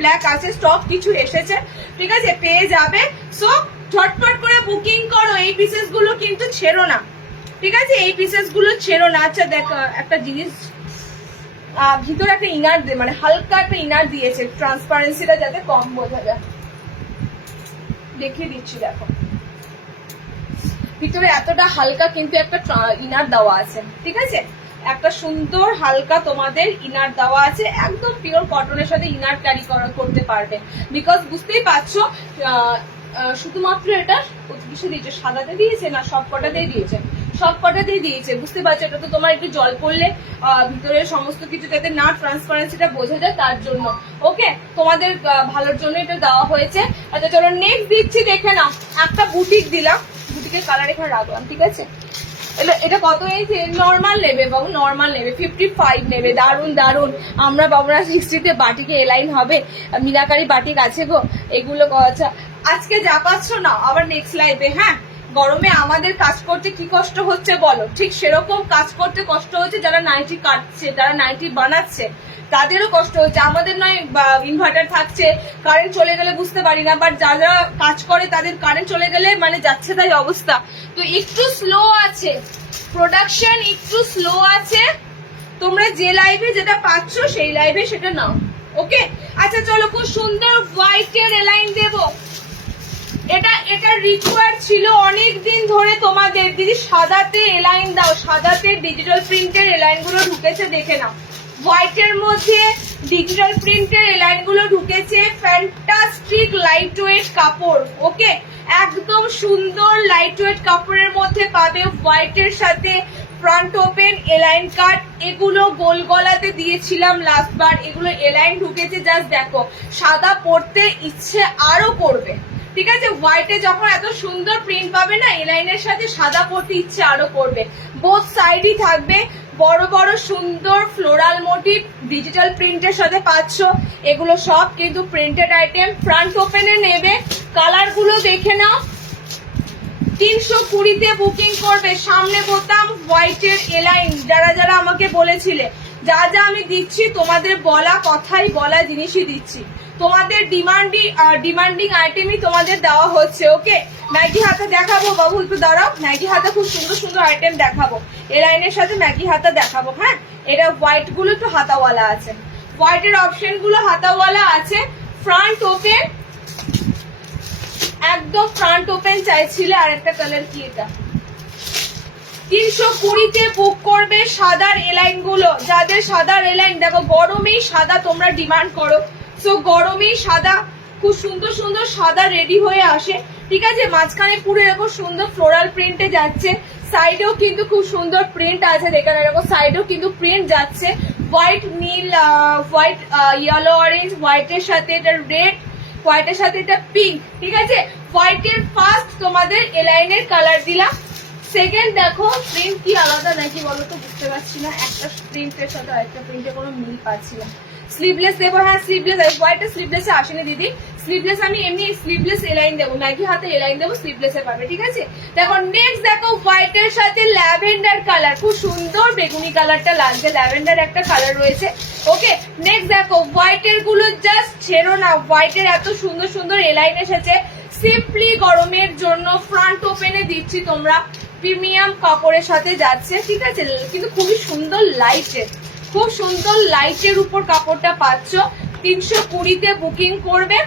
ব্ল্যাক আছে, স্টক কিছু এসেছে, ঠিক আছে, পেয়ে যাবে। সো ঝটপট করে বুকিং করো, এই পিসেস গুলো কিন্তু ছেড়ো না, ঠিক আছে, এই পিসেস গুলো ছেড়ো না। আচ্ছা দেখো একটা জিনিস, ভিতরে একটা ইনার মানে হালকা একটা ইনার দিয়েছে, ট্রান্সপারেন্সিটা যাতে কম বোঝা যায়, দেখিয়ে দিচ্ছি দেখো, ভিতরে এতটা হালকা কিন্তু একটা ইনার দেওয়া আছে, ঠিক আছে। একটা সুন্দর হালকা তোমাদের ইনার দেওয়া আছে, একদম পিওর কটনের সাথে ইনার ক্যারি করতে পারবে। বিকজ বুঝতেই পারছো শুধুমাত্র এটা কিসে দিয়েছে, সাদাতে দিয়েছে না সব কটাতেই দিয়েছে, সব কটাতেই দিয়েছে। বুঝতে পারছো, এটা তো তোমার একটু জল পড়লে ভিতরের সমস্ত কিছু যাতে না ট্রান্সপারেন্সিটা বোঝা যায় তার জন্য। ওকে, তোমাদের ভালোর জন্য এটা দেওয়া হয়েছে। আচ্ছা চলো নেক্সট দিচ্ছি, দেখে নাও। একটা বুটিক দিলাম, বুটিকের কালার এখানে রাখলাম, ঠিক আছে। এটা কত নিয়েছে, নর্মাল নেবে বাবু, নর্মাল নেবে 55 নেবে। দারুন দারুন, আমরা বাবুরা 60তে বাটিকে এলাইন হবে, মিনাকারি বাটিক আছে গো এগুলো। আচ্ছা আজকে যা পাচ্ছ না, আবার নেক্সট লাইভে। হ্যাঁ, গরমে আমাদের কাজ করতে কি কষ্ট হচ্ছে বলো, ঠিক সেরকম কাজ করতে কষ্ট হচ্ছে যারা নাইটি কাটছে, যারা নাইটি বানাচ্ছে তাদেরও কষ্ট হচ্ছে। আমাদের নয় ইনভার্টার থাকছে, কারেন্ট চলে গেলে বুঝতে পারি না, বাট যারা কাজ করে তাদের কারেন্ট চলে গেলে মানে যাচ্ছে তাই অবস্থা। তো একটু স্লো আছে প্রোডাকশন, একটু স্লো আছে। তোমরা যে লাইভে যেটা পাচ্ছ সেই লাইভে সেটা নাও। ওকে, আচ্ছা চলো, খুব সুন্দর হোয়াইটের এলাইন দেবো। এটা রিকোয়ার ছিল অনেক দিন ধরে তোমাদের, দিদি সাদাতে এলাইন দাও, সাদাতে ডিজিটাল প্রিন্টের এলাইন গুলো ঢুকেছে, দেখে নাও। হোয়াইটের মধ্যে ডিজিটাল প্রিন্টের এলাইন গুলো ঢুকেছে, ফ্যান্টাস্টিক লাইট ওয়েট কাপড়। ওকে, একদম সুন্দর লাইট ওয়েট কাপড়ের মধ্যে পাবে, হোয়াইটের সাথে ফ্রন্ট ওপেন এলাইন কাট। এগুলো গোল গলাতে দিয়েছিলাম লাস্ট বার, এগুলো এলাইন ঢুকেছে। জাস্ট দেখো, সাদা পরতে ইচ্ছে আরো করবে, ঠিক আছে। হোয়াইটে যখন এত সুন্দর প্রিন্ট পাবে না, এলাইনের সাথে সাদা পরতে ইচ্ছে আরো করবে। বোথ সাইডই থাকবে বড় বড় সুন্দর ফ্লোরাল মোটিভ, ডিজিটাল প্রিন্টের সাথে পাচ্ছ। এগুলো সব কিন্তু প্রিন্টেড আইটেম। ফ্রন্ট ওপেনে নেবে, কালার গুলো দেখে নাও। 320তে বুকিং করবে। সামনে বোতাম, হোয়াইটের এলাইন। যারা যারা আমাকে বলেছিলে, যা যা আমি দিচ্ছি তোমাদের বলা কথাই, বলা জিনিসই দিচ্ছি। তোমাদের ডিমান্ডিং আইটেমই তোমাদের দেওয়া হচ্ছে। ওকে, ম্যাগি হাতে দেখাবো বাবু, একটু দাঁড়াও। ম্যাগি হাতে খুব সুন্দর সুন্দর আইটেম দেখাবো, এলাইনের সাথে ম্যাগি হাতা দেখাবো। হ্যাঁ, এটা হোয়াইট গুলো একটু হাতাওয়ালা আছে, হোয়াইটের অপশন গুলো হাতাওয়ালা আছে। ফ্রন্ট ওপেন, একদম ফ্রন্ট ওপেন চাইছিলে। আর একটা কালার কি, এটা 320তে বুক করবে। সাদার এলাইন গুলো, যাদের সাদার এলাইন, দেখো গরমেই সাদা তোমরা ডিমান্ড করো, সো গরমেই সাদা খুব সুন্দর সুন্দর সাদা রেডি হয়ে আসে, ঠিক আছে। মাঝখানে পুরো এরকম সুন্দর ফ্লোরাল প্রিন্টে যাচ্ছে, সাইডেও কিন্তু খুব সুন্দর প্রিন্ট আছে, দেখেন এরকম সাইডেও কিন্তু প্রিন্ট যাচ্ছে। হোয়াইট নীল, হোয়াইট ইয়েলো অরেঞ্জ, হোয়াইটের সাথে এটা রেড, হোয়াইটের সাথে এটা পিঙ্ক, ঠিক আছে। হোয়াইটের ফার্স্ট তোমাদের এলাইনের কালার দিলাম। সেকেন্ড দেখো, প্রিন্ট কি আলাদা নাকি বলো তো, বুঝতে পারছি না। একটা প্রিন্টের সাথে আরেকটা প্রিন্টে কোনো মিল পাচ্ছি না। স্লিভলেস দেবো, হ্যাঁ স্লিভলেস, হোয়াইটের স্লিভলেসে আসেনি দিদি। স্লিভলেস আমি এমনি স্লিভলেস এলাইন দেবো, ম্যাগি হাতে এলাইন দেবো, স্লিভলেসে পাবে, ঠিক আছে। দেখো নেক্সট দেখো, হোয়াইটের সাথে ল্যাভেন্ডার কালার, খুব সুন্দর বেগুনি কালারটা লাগছে, ল্যাভেন্ডার একটা কালার রয়েছে। ওকে, নেক্সট দেখো, হোয়াইটের গুলো জাস্ট ছেড়ো না, হোয়াইটের এত সুন্দর সুন্দর এলাইন এসেছে। সিম্পলি গরমের জন্য ফ্রন্ট ওপেনে দিচ্ছি, তোমরা প্রিমিয়াম কাপড়ের সাথে যাচ্ছে, ঠিক আছে। কিন্তু খুবই সুন্দর লাইটের, খুব সুন্দর লাইটের উপর কাপড়টা পাচ্ছ। 320তে বুকিং করবে।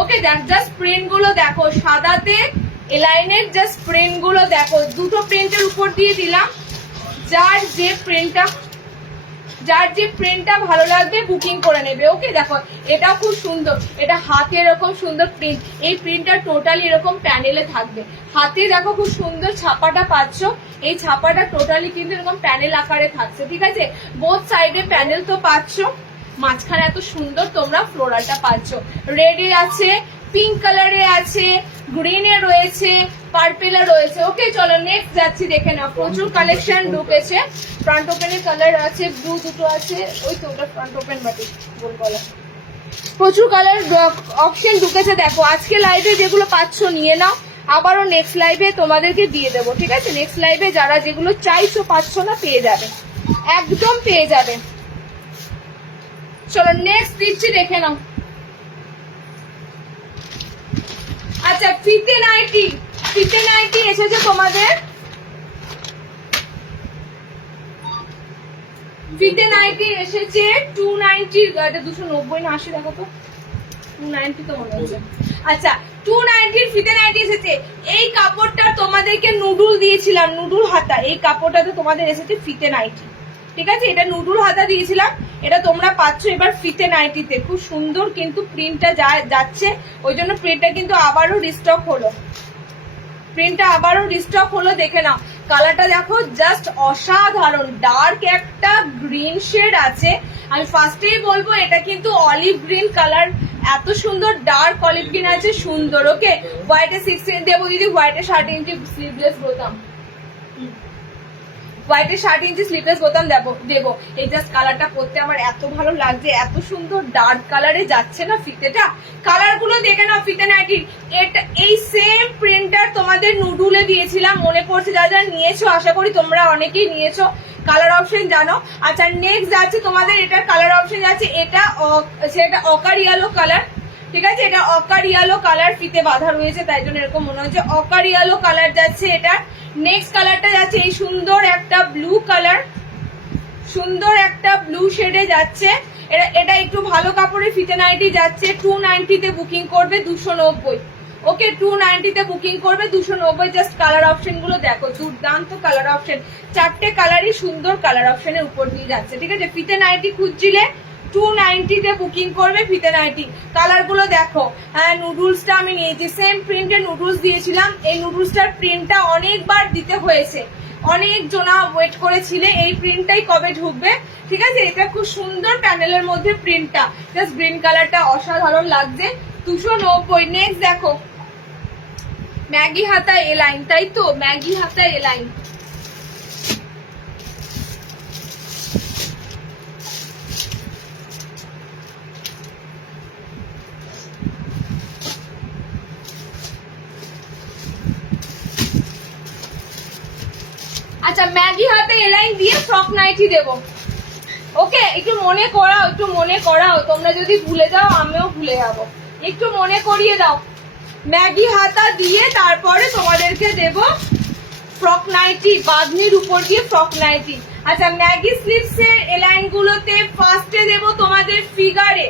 ওকে, দেখ জাস্ট প্রিন্ট গুলো দেখো, সাদাতে এলাইনের জাস্ট প্রিন্ট গুলো দেখো। দুটো প্রিন্টের উপর দিয়ে দিলাম, যার যে প্রিন্টটা ভালো লাগবে বুকিং করে নেবে। ওকে, দেখো এটাও খুব সুন্দর, এটা হাতে এরকম সুন্দর প্রিন্ট, এই প্রিন্টটা টোটালি এরকম প্যানেলে থাকবে। হাতে দেখো খুব সুন্দর ছাপাটা পাচ্ছ, এই ছাপাটা টোটালি কিন্তু এরকম প্যানেল আকারে থাকছে, ঠিক আছে। বোথ সাইডে প্যানেল তো পাচ্ছ, মাঝখানে এত সুন্দর তোমরা ফ্লোরালটা পাচ্ছ। রেডে আছে, পিঙ্ক কালারে আছে, গ্রিনে রয়েছে, পার্পেলে রয়েছে। ওকে চলো নেক্সট যাচ্ছি, দেখে নাও। প্রচুর কালেকশন ঢুকেছে। ফ্রন্ট ওপেনের কালার আছে, ব্লু দুটো আছে, ওই তো ওটা ফ্রন্ট ওপেন বাটি গোল গলা। প্রচুর কালার অপশন ঢুকেছে। দেখো আজকে লাইভে যেগুলো পাচ্ছ নিয়ে নাও, আবারও নেক্সট লাইভে তোমাদেরকে দিয়ে দেবো, ঠিক আছে। নেক্সট লাইভে যারা যেগুলো চাইছো পাচ্ছ না, পেয়ে যাবে, একদম পেয়ে যাবে। চলো নেক্সট দিচ্ছি, দেখে নাও। আচ্ছা, ফিতে নাইটি এসেছে তোমাদের। ফিতে নাইটি এসেছে 290, এটা 290 না 80, দেখো তো 290 তো মনে হচ্ছে। আচ্ছা 290 ফিতে নাইটি এসেছে। এই কাপড়টা তোমাদেরকে নুডুল দিয়েছিলাম, নুডুল হাতা। এই কাপড়টাতে তোমাদের এসেছে ফিতে নাইটি, ঠিক আছে? এটা নুডুল হাতা দিয়েছিলাম, এটা তোমরা পাচ্ছ এবার ফিতে নাইটিতে। খুব সুন্দর কিন্তু প্রিন্টটা যাচ্ছে, ওই জন্য প্রিন্টটা কিন্তু আবারও রিস্টক হলো, প্রিন্টটা আবারও রিস্টক হলো। দেখে নাও কালারটা দেখো, জাস্ট অসাধারণ। ডার্ক একটা গ্রিন শেড আছে। আমি ফার্স্টেই বলবো এটা কিন্তু অলিভ গ্রিন কালার, এত সুন্দর ডার্ক অলিভ গ্রিন আছে, সুন্দর। ওকে, হোয়াইটে 16 দেবো দিদি, হোয়াইটে 3.5 ইঞ্চি স্লিভলেস বোতাম, হোয়াইটে 3.5 ইঞ্চি স্লিভলেস বোতাম দেবো। এই জাস্ট কালারটা পরতে আমার এত ভালো লাগছে, এত সুন্দর ডার্ক কালারে যাচ্ছে না ফিতেটা। কালার গুলো দেখে নাও ফিতে নাইটির। এটা এই সেম প্রিন্টার তোমাদের নুডুলে দিয়েছিলাম, মনে পড়ছে? যা যা নিয়েছো আশা করি তোমরা অনেকেই নিয়েছো, কালার অপশন জানো। আচ্ছা নেক্সট যাচ্ছে তোমাদের, এটার কালার অপশন যাচ্ছে, এটা সেটা অকার ইয়েলো কালার, ঠিক আছে? এটা অকার ইয়েলো কালার, ফিতে বাঁধা রয়েছে তাই জন্য এরকম মনে হচ্ছে। অকার ইয়েলো কালার যাচ্ছে এটা। নেক্সট কালারটা যাচ্ছে এই সুন্দর একটা ব্লু কালার, সুন্দর একটা ব্লু শেডে যাচ্ছে। এটা একটু ভালো কাপড়ের ফিতে নাইটি যাচ্ছে। 290 তে বুকিং করবে 290। ওকে 290 তে বুকিং করবে 290। জাস্ট কালার অপশন গুলো দেখো, দুর্দান্ত কালার অপশন, চারটে কালারই সুন্দর কালার অপশনের উপর দিয়ে যাচ্ছে, ঠিক আছে? ফিতে নাইটি খুঁজছিলে 290 তে বুকিং করবে ফিতে নাইটি। কালার গুলো দেখো। হ্যাঁ নুডলসটা আমি নিয়েছি, সেম প্রিন্টের নুডলস দিয়েছিলাম। এই নুডলসটার প্রিন্টটা অনেকবার দিতে হয়েছে, অনেক জনা ওয়েট করেছিলে এই প্রিন্টটাই কবে ঢুকবে, ঠিক আছে? এটা খুব সুন্দর প্যানেলের মধ্যে প্রিন্টটা, জাস্ট গ্রিন কালারটা অসাধারণ লাগছে। 290। নেক্সট দেখো ম্যাগি হাতা এলাইন, তাই তো? ম্যাগি হাতা এলাইন, আচ্ছা ম্যাগি হাতে এলাইন দিয়ে ফ্রক নাইটি দেবো। ওকে একটু মনে করাও, একটু মনে করাও, তোমরা যদি ভুলে যাও আমিও ভুলে যাবো, একটু মনে করিয়ে দাও। ম্যাগি হাতা দিয়ে তারপরে তোমাদেরকে দেব ফ্রক নাইটি, বাঁধনির উপর দিয়ে ফ্রক নাইটি। আচ্ছা ম্যাগি স্লিভস এর এলাইন গুলোতে ফার্স্টে দেব তোমাদের ফিগারে।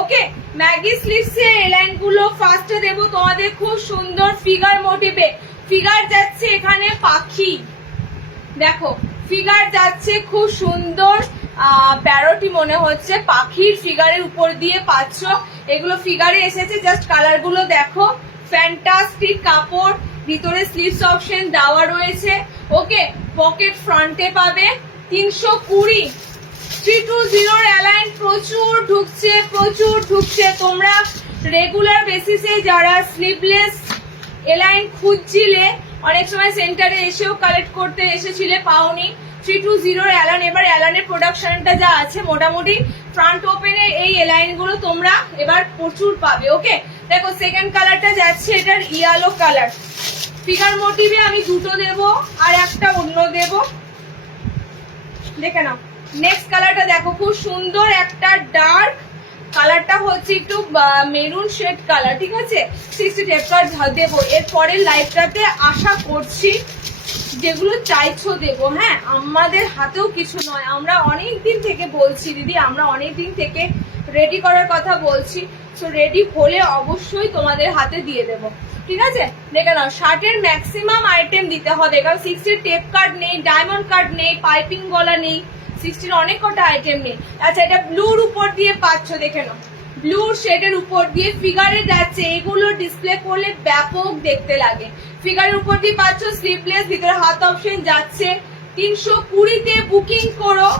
ওকে ম্যাগি স্লিভস এর এলাইন গুলো ফার্স্টে দেব তোমাদের খুব সুন্দর ফিগার মোটিভে। ফিগার যাচ্ছে এখানে পাখি, দেখো ফিগার যাচ্ছে খুব সুন্দর, প্যারোটি মনে হচ্ছে, পাখির ফিগারের উপর দিয়ে পাচ্ছ। এগুলো ফিগারে এসেছে, জাস্ট কালার গুলো দেখো, ফ্যান্টাস্টিক কাপড়, ভিতরে স্লিভস অপশন দেওয়া রয়েছে। ওকে পকেট ফ্রন্টে পাবে। 320 320 অ্যালাইন প্রচুর ঢুকছে, প্রচুর ঢুকছে। তোমরা রেগুলার বেসিসে যারা স্লিভলেস এলাইন খুঁজছিলে, অনেক সময় সেন্টারে এসেও কালেক্ট করতে এসেছিলে, পাওনি। 320 অ্যালান, এবার অ্যালানের প্রোডাকশনটা যা আছে মোটামুটি ফ্রন্ট ওপেনে এই এলাইন গুলো তোমরা এবার প্রচুর পাবে। ওকে দেখো সেকেন্ড কালারটা যাচ্ছে এটার ইয়েলো কালার, ফিগার মোটিভে আমি দুটো দেব আর একটা অন্য দেব, দেখে নাও। নেক্সট কালারটা দেখো খুব সুন্দর একটা ডার্ক কালারটা হচ্ছে একটু মেরুন শেড কালার, ঠিক আছে? 60 টেপ কার্ড দেবো। এর পরের লাইফটাতে আশা করছি যেগুলো চাইছো দেবো। হ্যাঁ আমাদের হাতেও কিছু নয়, আমরা অনেক দিন থেকে বলছি দিদি, আমরা অনেক দিন থেকে রেডি করার কথা বলছি, সো রেডি হলে অবশ্যই তোমাদের হাতে দিয়ে দেবো, ঠিক আছে? দেখে নাও শার্টের ম্যাক্সিমাম আইটেম দিতে হবে, কারণ 60 টেপ কার্ড নেই, ডায়মন্ড কার্ড নেই, পাইপিং গলা নেই, 60 অনেক কটা আইটেম নেই। আচ্ছা এটা ব্লুর উপর দিয়ে পাচ্ছ, দেখে নাও ব্লু শেডের উপর দিয়ে ফিগারে যাচ্ছে। এগুলো ডিসপ্লে করলে ব্যাপক দেখতে লাগে। ফিগারের উপর দিয়ে পাচ্ছ স্লিভলেস, ভিতরে হাত অপশন যাচ্ছে। 320 তে বুকিং করো,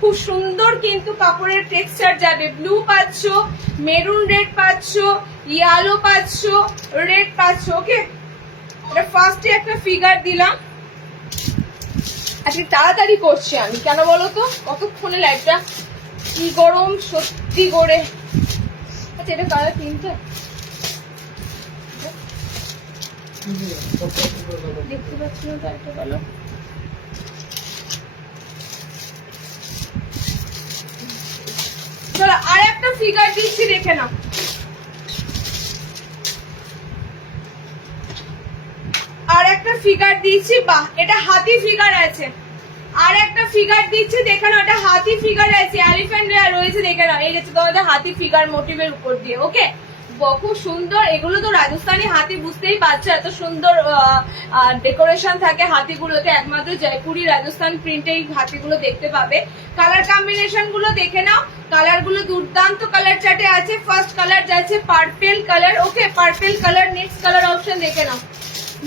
খুব সুন্দর কিন্তু কাপড়ের টেক্সচার যাবে। ব্লু পাচ্ছ, মেরুন রেড পাচ্ছ, ইয়েলো পাচ্ছ, রেড পাচ্ছ। ওকে এটা ফার্স্টে একটা ফিগার দিলাম। আজকে তাড়াতাড়ি করছি আমি, কেন বলো তো, কতক্ষণে লাইভটা, কি গরম সত্যি করে। আচ্ছা এটা কালার তিনটা দেখতে পাচ্ছি না, একটা কালার। চলো আর একটা ফিগার দিচ্ছি, দেখে নাও। আর একটা ফিগার দিচ্ছি, বাহ এটা হাতি ফিগার আছে, আর একটা ফিগার দিচ্ছি, দেখে নাও, এটা হাতি ফিগার আছে, এলিফ্যান্ট রয়েছে, দেখে নাও, এই হচ্ছে তোমাদের হাতি ফিগার মোটিভের উপর দিয়ে। ওকে, খুব সুন্দর। এগুলো তো রাজস্থানী হাতি, বুঝতেই পারছো এত সুন্দর ডেকোরেশন থাকে হাতিগুলোতে, একমাত্র জয়পুরি রাজস্থান প্রিন্টে এই হাতিগুলো দেখতে পাবে। কালার কম্বিনেশন গুলো দেখে নাও, কালার গুলো দুর্দান্ত কালার চার্টে আছে। ফার্স্ট কালার যাচ্ছে purple colour. Okay, purple colour. Next colour option দেখে নাও,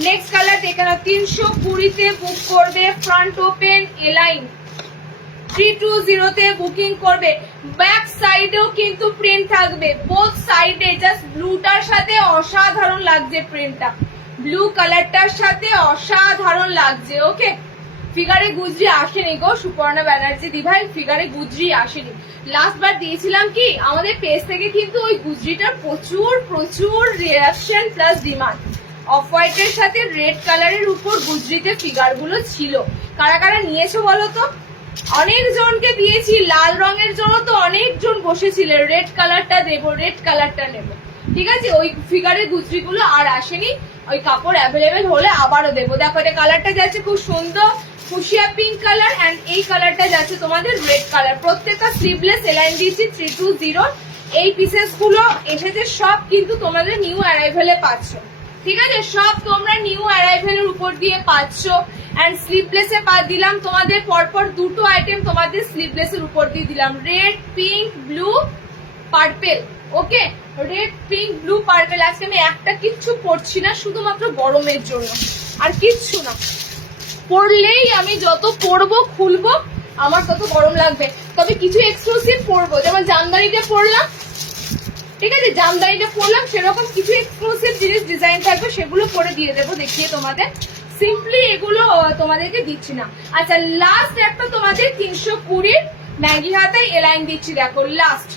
নেক্সট কালার দেখে নাও। 320-তে বুক করবে, ফ্রন্ট ওপেন এলাইন, 320-তে বুকিং করবে। ব্যাক সাইডেও কিন্তু প্রিন্ট থাকবে, বোথ সাইডে। জাস্ট ব্লুটার সাথে অসাধারণ লাগছে প্রিন্টটা, ব্লু কালারটার সাথে অসাধারণ লাগছে। ওকে, ফিগারে গুজরি আসেনি গো সুপর্ণা ব্যানার্জি দিভাই, ফিগারে গুজরি আসেনি। লাস্ট বার দিয়েছিলাম কি আমাদের পেজ থেকে, কিন্তু ওই গুজরিটার প্রচুর প্রচুর রিয়াকশন প্লাস ডিমান্ড। অফ হোয়াইটের সাথে রেড কালারের উপর গুজরিতে ফিগার গুলো ছিল। কারা কারা নিয়েছো বলো তো? অনেকজনকে দিয়েছি। লাল রঙের জন্য তো অনেকজন বসেছিলেন, রেড কালারটা দেবো, রেড কালারটা নেবো, ঠিক আছে। ওই ফিগারের গুজরি গুলো আর আসেনি, ওই কাপড় অ্যাভেলেবেল হলে আবারও দেবো। দেখো এটা কালারটা যাচ্ছে খুব সুন্দর ফুশিয়া পিঙ্ক কালার, এন্ড এই কালারটা যাচ্ছে তোমাদের রেড কালার। প্রত্যেকটা স্লিভলেস এলাইন দিয়েছি 320। এই পিসেস গুলো এসেছে সব, কিন্তু তোমাদের নিউ অ্যারাইভেলে পাচ্ছ, ঠিক আছে। সব তোমরা নিউ অ্যারাইভেলের উপর দিয়ে পাচ্ছ। এন্ড স্লিভলেসে দিলাম তোমাদের পরপর দুটো আইটেম, তোমাদের স্লিভলেসের উপর দিয়ে দিলাম, রেড পিঙ্ক ব্লু পার্পেল। ওকে, রেড পিঙ্ক ব্লু পার্পেল। আজকে আমি একটা কিচ্ছু পরছি না, শুধুমাত্র গরমের জন্য, আর কিচ্ছু না। পরলেই আমি যত পরবো খুলবো আমার তত গরম লাগবে। তবে কিছু এক্সক্লুসিভ পরবো, যেমন জামদানিটা পরলাম, ঠিক আছে, জামদানিটা পরলাম, সেরকম কিছু এক্সক্লুসিভ জিনিস ডিজাইন থাকবে, সেগুলো পরে দিয়ে দেবো দেখিয়ে তোমাদের। সিম্পলি এগুলো তোমাদেরকে দিচ্ছি না। আচ্ছা, লাস্ট একটা তোমাদের 320 ম্যাগি হাতায় এলাইন দিচ্ছি। দেখো লাস্ট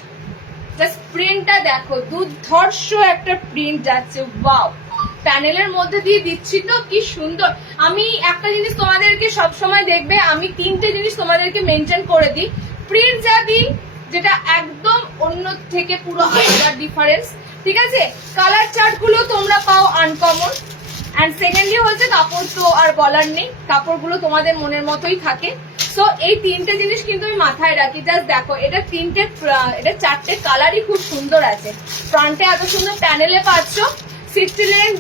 জাস্ট প্রিন্টটা দেখো, দুর্ধর্ষ একটা প্রিন্ট যাচ্ছে। ওয়াও, প্যানেলের মধ্যে দিয়ে দিচ্ছি তো কি সুন্দর। আমি একটা জিনিস তোমাদেরকে সবসময় দেখবে, আমি 3টে জিনিস তোমাদেরকে মেনটেন করে দিই। প্রিন্ট যা দিই, যেটা একদম অন্য থেকে পুরো আলাদা ডিফারেন্স, ঠিক আছে। কালার চার্ট গুলো তোমরা পাও আনকমন। এন্ড সেকেন্ডলি হচ্ছে কাপড় তো আর বলার নেই, কাপড়গুলো তোমাদের মনের মতোই থাকে। সো এই 3টে জিনিস কিন্তু আমি মাথায় রাখি। জাস্ট দেখো, এটা 4টে কালারই খুব সুন্দর আছে। ফ্রন্টে এত সুন্দর প্যানেলে পাচ্ছ। 60 লেন্থ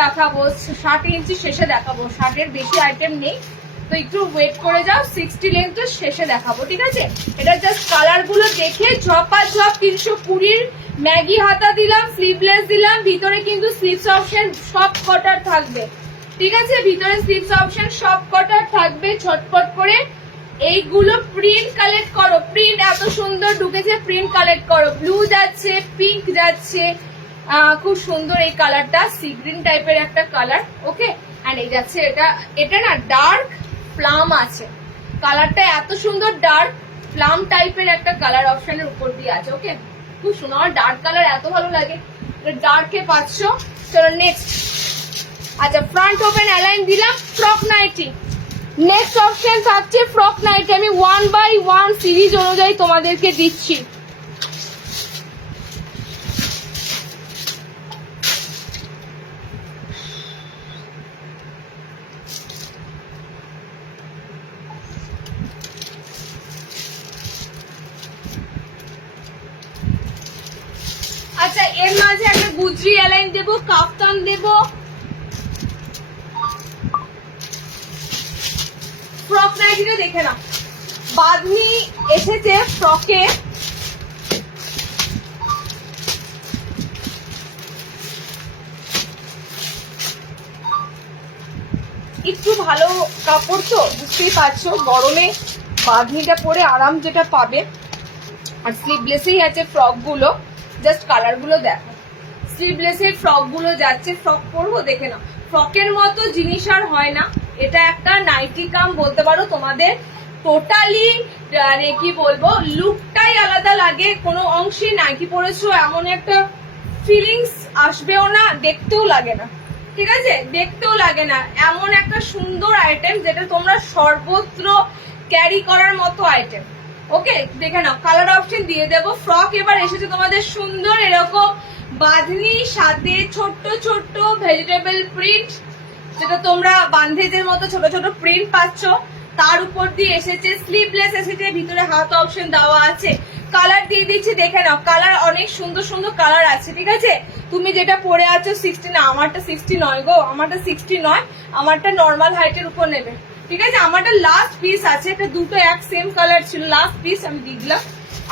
দেখাবো, 60 ইঞ্চি শেষে দেখাবো, 60-এর বেশি আইটেম নেই, তো একটু ওয়েট করে যাও, 60 লেন্থটা শেষে দেখাবো, ঠিক আছে। এটা জাস্ট কালার গুলো দেখে ঝপাঝপ 320 ম্যাগি হাতা দিলাম, স্লিভলেস দিলাম, ভিতরে কিন্তু স্লিভস অপশন সব কটার থাকবে, ঠিক আছে। ভিতরে স্লিভস অপশন সব কটার থাকবে। ছটপট করে এইগুলো প্রিন্ট কালেক্ট করো, প্রিন্ট এত সুন্দর ঢুকেছে, প্রিন্ট কালেক্ট করো। ব্লু যাচ্ছে, পিঙ্ক যাচ্ছে, খুব সুন্দর এই কালারটা, সি গ্রিন টাইপের একটা কালার। ওকে, এন্ড এই যাচ্ছে এটা না ডার্ক প্লাম আছে, কালারটা এত সুন্দর ডার্ক প্লাম টাইপের একটা কালার অপশনের উপর দিয়ে আছে। ওকে, খুব সুন্দর, আমার ডার্ক কালার এত ভালো লাগে, ডার্কে পাচ্ছ। চলো নেক্সট। আচ্ছা, ফ্রন্ট ওপেন অ্যালাইন দিলাম, ফ্রক নাইটি। নেক্সট অপশন থাকছে ফ্রক নাইটি। আমি 1 by 1 সিরিজ অনুযায়ী তোমাদেরকে দিচ্ছি। আচ্ছা, এর মাঝে একটা গুজরি অ্যালাইন দেবো, কাফতান দেবো, ফ্রক নাইটিটা দেখে না, বাঁধনি এসেছে ফ্রকে, একটু ভালো কাপড় তো বুঝতেই পারছো, গরমে বাঁধনিটা পরে আরাম যেটা পাবে। আর স্লিভলেসেই আছে ফ্রক গুলো, জাস্ট কালার গুলো দেখো, স্লিভলেসের ফ্রক গুলো যাচ্ছে। ফ্রক পরবো দেখে নাও, ফ্রকের মতো জিনিস আর হয় না, এটা একটা নাইটি কাম বলতে পারো তোমাদের। টোটালি মানে কি বলবো, লুকটাই আলাদা লাগে, কোনো অংশে নাইটি পরেছো এমন একটা ফিলিংস আসবেও না, দেখতেও লাগে না, ঠিক আছে, দেখতেও লাগে না। এমন একটা সুন্দর আইটেম যেটা তোমরা সর্বত্র ক্যারি করার মতো আইটেম। ওকে, দেখে নাও, কালার অপশন দিয়ে দেবো। ফ্রক এবার এসেছে তোমাদের সুন্দর এরকম বাঁধনি, সাথে ছোট্ট ছোট্ট ভেজিটেবল প্রিন্ট, যেটা তোমরা বান্ধেজের মতো ছোট ছোট প্রিন্ট পাচ্ছ। তার উপর দিয়ে এসেছে স্লিভলেস এসেছে, ভিতরে হাত অপশন দেওয়া আছে। কালার দিয়ে দিচ্ছি, দেখে নাও, কালার অনেক সুন্দর সুন্দর কালার আছে, ঠিক আছে। তুমি যেটা পরে আছো 60 না, আমারটা 60 নয় গো, আমারটা 60 নয়, আমারটা নর্মাল হাইটের উপর নেবে, ঠিক আছে। আমারটা লাস্ট পিস আছে, এটা দুটো এক সেম কালার ছিল, লাস্ট পিস আমি দিয়ে দিলাম।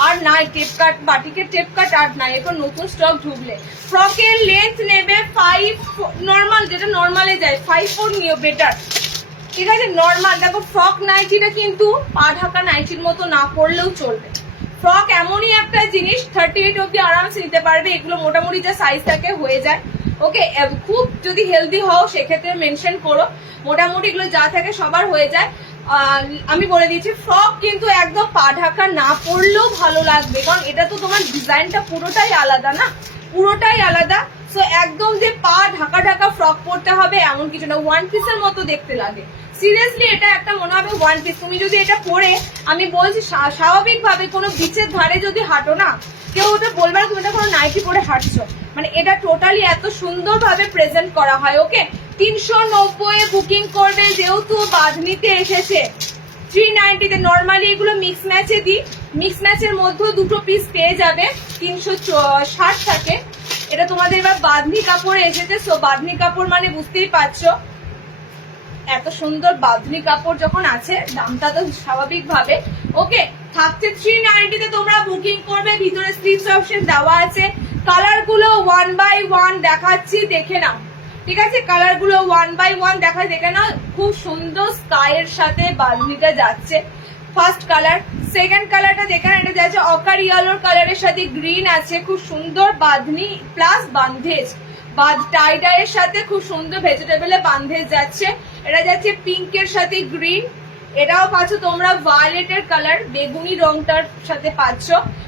আর নাই টেপ কাট, বাটিকের টেপ কাট আর নাই, এরপর নতুন স্টক ঢুকলে। ফ্রকের লেন্থ নেবে 5, নর্মাল যেটা নর্মালে যায় 5-4 নিও বেটার, ঠিক আছে। নর্মাল দেখো, ফ্রক নাইটিটা কিন্তু পা ঢাকা নাইটির মতো না পরলেও চলবে। ফ্রক এমনই একটা জিনিস 38 অব্দি আরামসে নিতে পারবে, এগুলো মোটামুটি যা সাইজ থাকে হয়ে যায়, ওকে। খুব যদি হেলদি হও সেক্ষেত্রে মেনশন করো, মোটামুটি এগুলো যা থাকে সবার হয়ে যায়। আমি বলে দিচ্ছি, ফ্রক কিন্তু একদম পা ঢাকা না পরলেও ভালো লাগবে, কারণ এটা তো তোমার ডিজাইনটা পুরোটাই আলাদা না, পুরোটাই আলাদা। সো একদম যে পা ঢাকা ঢাকা ফ্রক পরতে হবে এমন কিছু না, ওয়ান পিসের মতো দেখতে লাগে। সিরিয়াসলি এটা একটা মনে হবে ওয়ান পিস। তুমি যদি এটা পরে, আমি বলছি স্বাভাবিকভাবে কোনো বিচের ধারে যদি হাঁটো না, কেউ ওটা বলবে না তুমি এটা কোনো নাইটি পরে হাঁটছো, মানে এটা টোটালি এত সুন্দরভাবে প্রেজেন্ট করা হয়, ওকে। 390 বুকিং করবে, যেহেতু বাঁধনিতে এসেছে। 390-তে নর্মালি এগুলো মিক্স ম্যাচে দিই, মিক্স ম্যাচের মধ্যেও দুটো পিস পেয়ে যাবে, 360 থাকে। এটা তোমাদের এবার বাঁধনি কাপড়ে এসেছে, সো বাঁধনি কাপড় মানে বুঝতেই পারছো, এত সুন্দর বাঁধনি কাপড় যখন আছে দামটা তো স্বাভাবিকভাবে, ওকে। থাকছে 390-তে, তোমরা বুকিং করবে, ভিতরে স্লিভস অপশন দেওয়া আছে। কালার গুলো 1 বাই 1 দেখাচ্ছি, দেখে নাও, ঠিক আছে। কালার গুলো 1 বাই 1 দেখা, দেখে নাও, খুব সুন্দর স্কাইয়ের সাথে বাঁধনিটা যাচ্ছে। ফার্স্ট কালার, সেকেন্ড কালারটা দেখে না, এটা যাচ্ছে অকার ইয়েলোর কালারের সাথে গ্রিন আছে, খুব সুন্দর বাঁধনি প্লাস বান্ধেজ, টাই ডাইয়ের সাথে খুব সুন্দর ভেজিটেবলে বান্ধেজ যাচ্ছে। এটা যাচ্ছে পিঙ্কের সাথে গ্রিন, এটাও পাচ্ছ তোমরা ভায়োলেটের কালার, বেগুনি রংটার সাথে পাচ্ছ,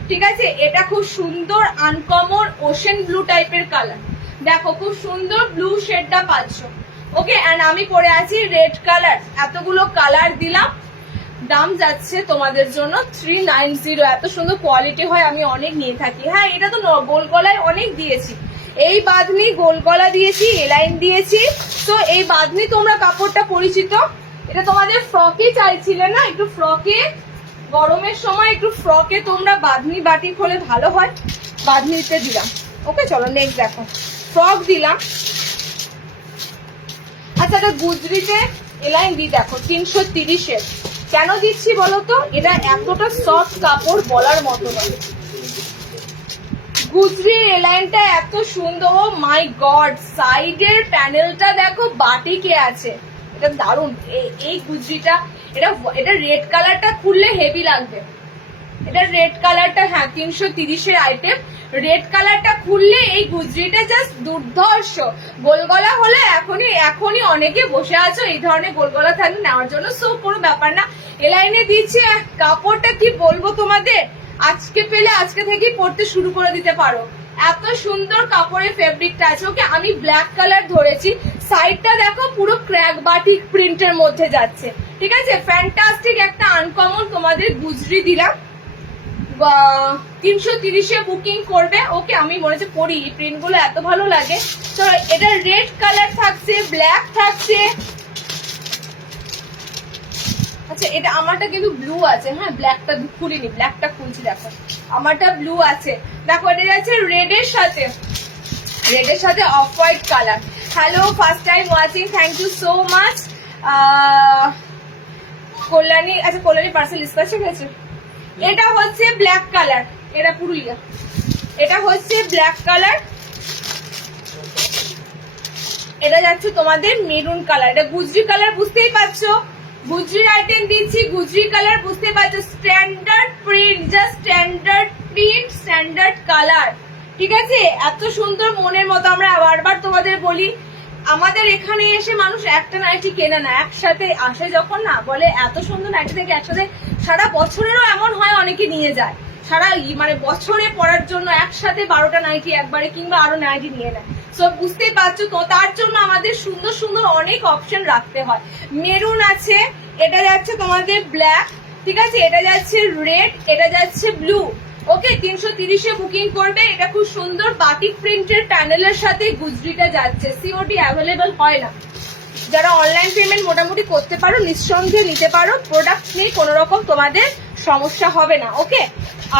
ঠিক আছে। এটা খুব সুন্দর আনকমন ওশেন ব্লু টাইপের কালার, দেখো খুব সুন্দর ব্লু শেডটা পাচ্ছ, ওকে। এন্ড আমি পরে আছি রেড কালার। এতগুলো কালার দিলাম, দাম যাচ্ছে তোমাদের জন্য 390। এত সুন্দর কোয়ালিটি হয়, আমি অনেক নিয়ে থাকি। হ্যাঁ, এটা তো গোল গলায় অনেক দিয়েছি, এই বাঁধনি গোল গলা দিয়েছি, এলাইন দিয়েছি। তো এই বাঁধনি তোমরা কাপড়টা পরিচিত, এটা তোমাদের ফ্রকে চাইছিলে না, একটু ফ্রকে গরমের সময় একটু ফ্রকে তোমরা বাঁধনি বাটিক হলে ভালো হয়, বাঁধনিতে দিলাম, ওকে। চলো নেক্সট দেখো, ফ্রক দিলাম। আচ্ছা, এটা গুজরিতে এলাইন দি, দেখো 330-এর। কেন দিচ্ছি বলো তো, এটা এতটা সফট কাপড় বলার মতো নয়। গুজরির এলাইনটা এত সুন্দর, ও মাই গড, সাইডের প্যানেলটা দেখো বাটিকে আছে, এটা দারুণ। এই গুজরিটা, এটা রেড কালারটা খুললে হেভি লাগবে, এটা রেড কালারটা, হ্যাঁ 330-এর আইটেম, রেড কালারটা খুললে এই গুজরিটা জাস্ট দুর্ধর্ষ। গোলগলা হলে এখনই অনেকে বসে আছো এই ধরনের গোলগলা থাকলে নেওয়ার জন্য, সো কোনো ব্যাপার না। এলাইনে দিচ্ছে, কাপড়টা কি বলবো তোমাদের, আজকে পেলে আজকে থেকেই পড়তে শুরু করে দিতে পারো, এত সুন্দর কাপড়ের ফেব্রিকটা আছে, ওকে। আমি ব্ল্যাক কালার ধরেছি, সাইডটা দেখো পুরো ক্র্যাক বাটিক প্রিন্টের মধ্যে যাচ্ছে, ঠিক আছে। ফ্যান্টাস্টিক একটা আনকমন তোমাদের গুজরি দিলাম, 330-এ বুকিং করবে, ওকে। আমি মনে হচ্ছে পরি, এই প্রিন্ট গুলো এত ভালো লাগে। তো এটা রেড কালার থাকছে, ব্ল্যাক থাকছে, আচ্ছা এটা আমারটা কিন্তু ব্লু আছে, হ্যাঁ ব্ল্যাকটা খুলিনি, ব্ল্যাকটা খুলছি, দেখো আমারটা ব্লু আছে। দেখো এটা যাচ্ছে রেডের সাথে off white colour. Hello, first time watching, thank you so much. Kalyani, আচ্ছা কল্যাণী পার্সেল ডিসপ্যাচ হয়ে গেছে। এটা হচ্ছে ব্ল্যাক কালার, এটা পুরুলিয়া, এটা হচ্ছে ব্ল্যাক কালার, এটা যাচ্ছে তোমাদের মেরুন কালার, এটা গুজরি কালার, বুঝতেই পারছো গুজরির আইটেম দিচ্ছি, গুজরি কালার বুঝতে পারছো, standard print, just standard print, standard colour, ঠিক আছে। এত সুন্দর মনের মতো, আমরা বারবার তোমাদের বলি, আমাদের এখানে এসে মানুষ একটা নাইটি কেনে না, একসাথে আসে যখন না, বলে এত সুন্দর নাইটি থেকে একসাথে সারা বছরেরও এমন হয় অনেকে নিয়ে যায়, সারা মানে বছরে পরার জন্য একসাথে 12টা নাইটি একবারে কিংবা আরো নাইটি নিয়ে নেয়। সো বুঝতেই পারছো তো, তার জন্য আমাদের সুন্দর সুন্দর অনেক অপশন রাখতে হয়। মেরুন আছে, এটা যাচ্ছে তোমাদের ব্ল্যাক, ঠিক আছে, এটা যাচ্ছে রেড, এটা যাচ্ছে ব্লু, ওকে। 330-এ বুকিং করবে, এটা খুব সুন্দর বাটিক প্রিন্টের প্যানেলের সাথে গুজরিটা যাচ্ছে, সিওডি অ্যাভেলেবল হয় না, যারা অনলাইন পেমেন্ট মোটামুটি করতে পারো নিঃসন্দেহে নিতে পারো, প্রোডাক্ট নিয়ে কোনো রকম তোমাদের সমস্যা হবে না। ওকে,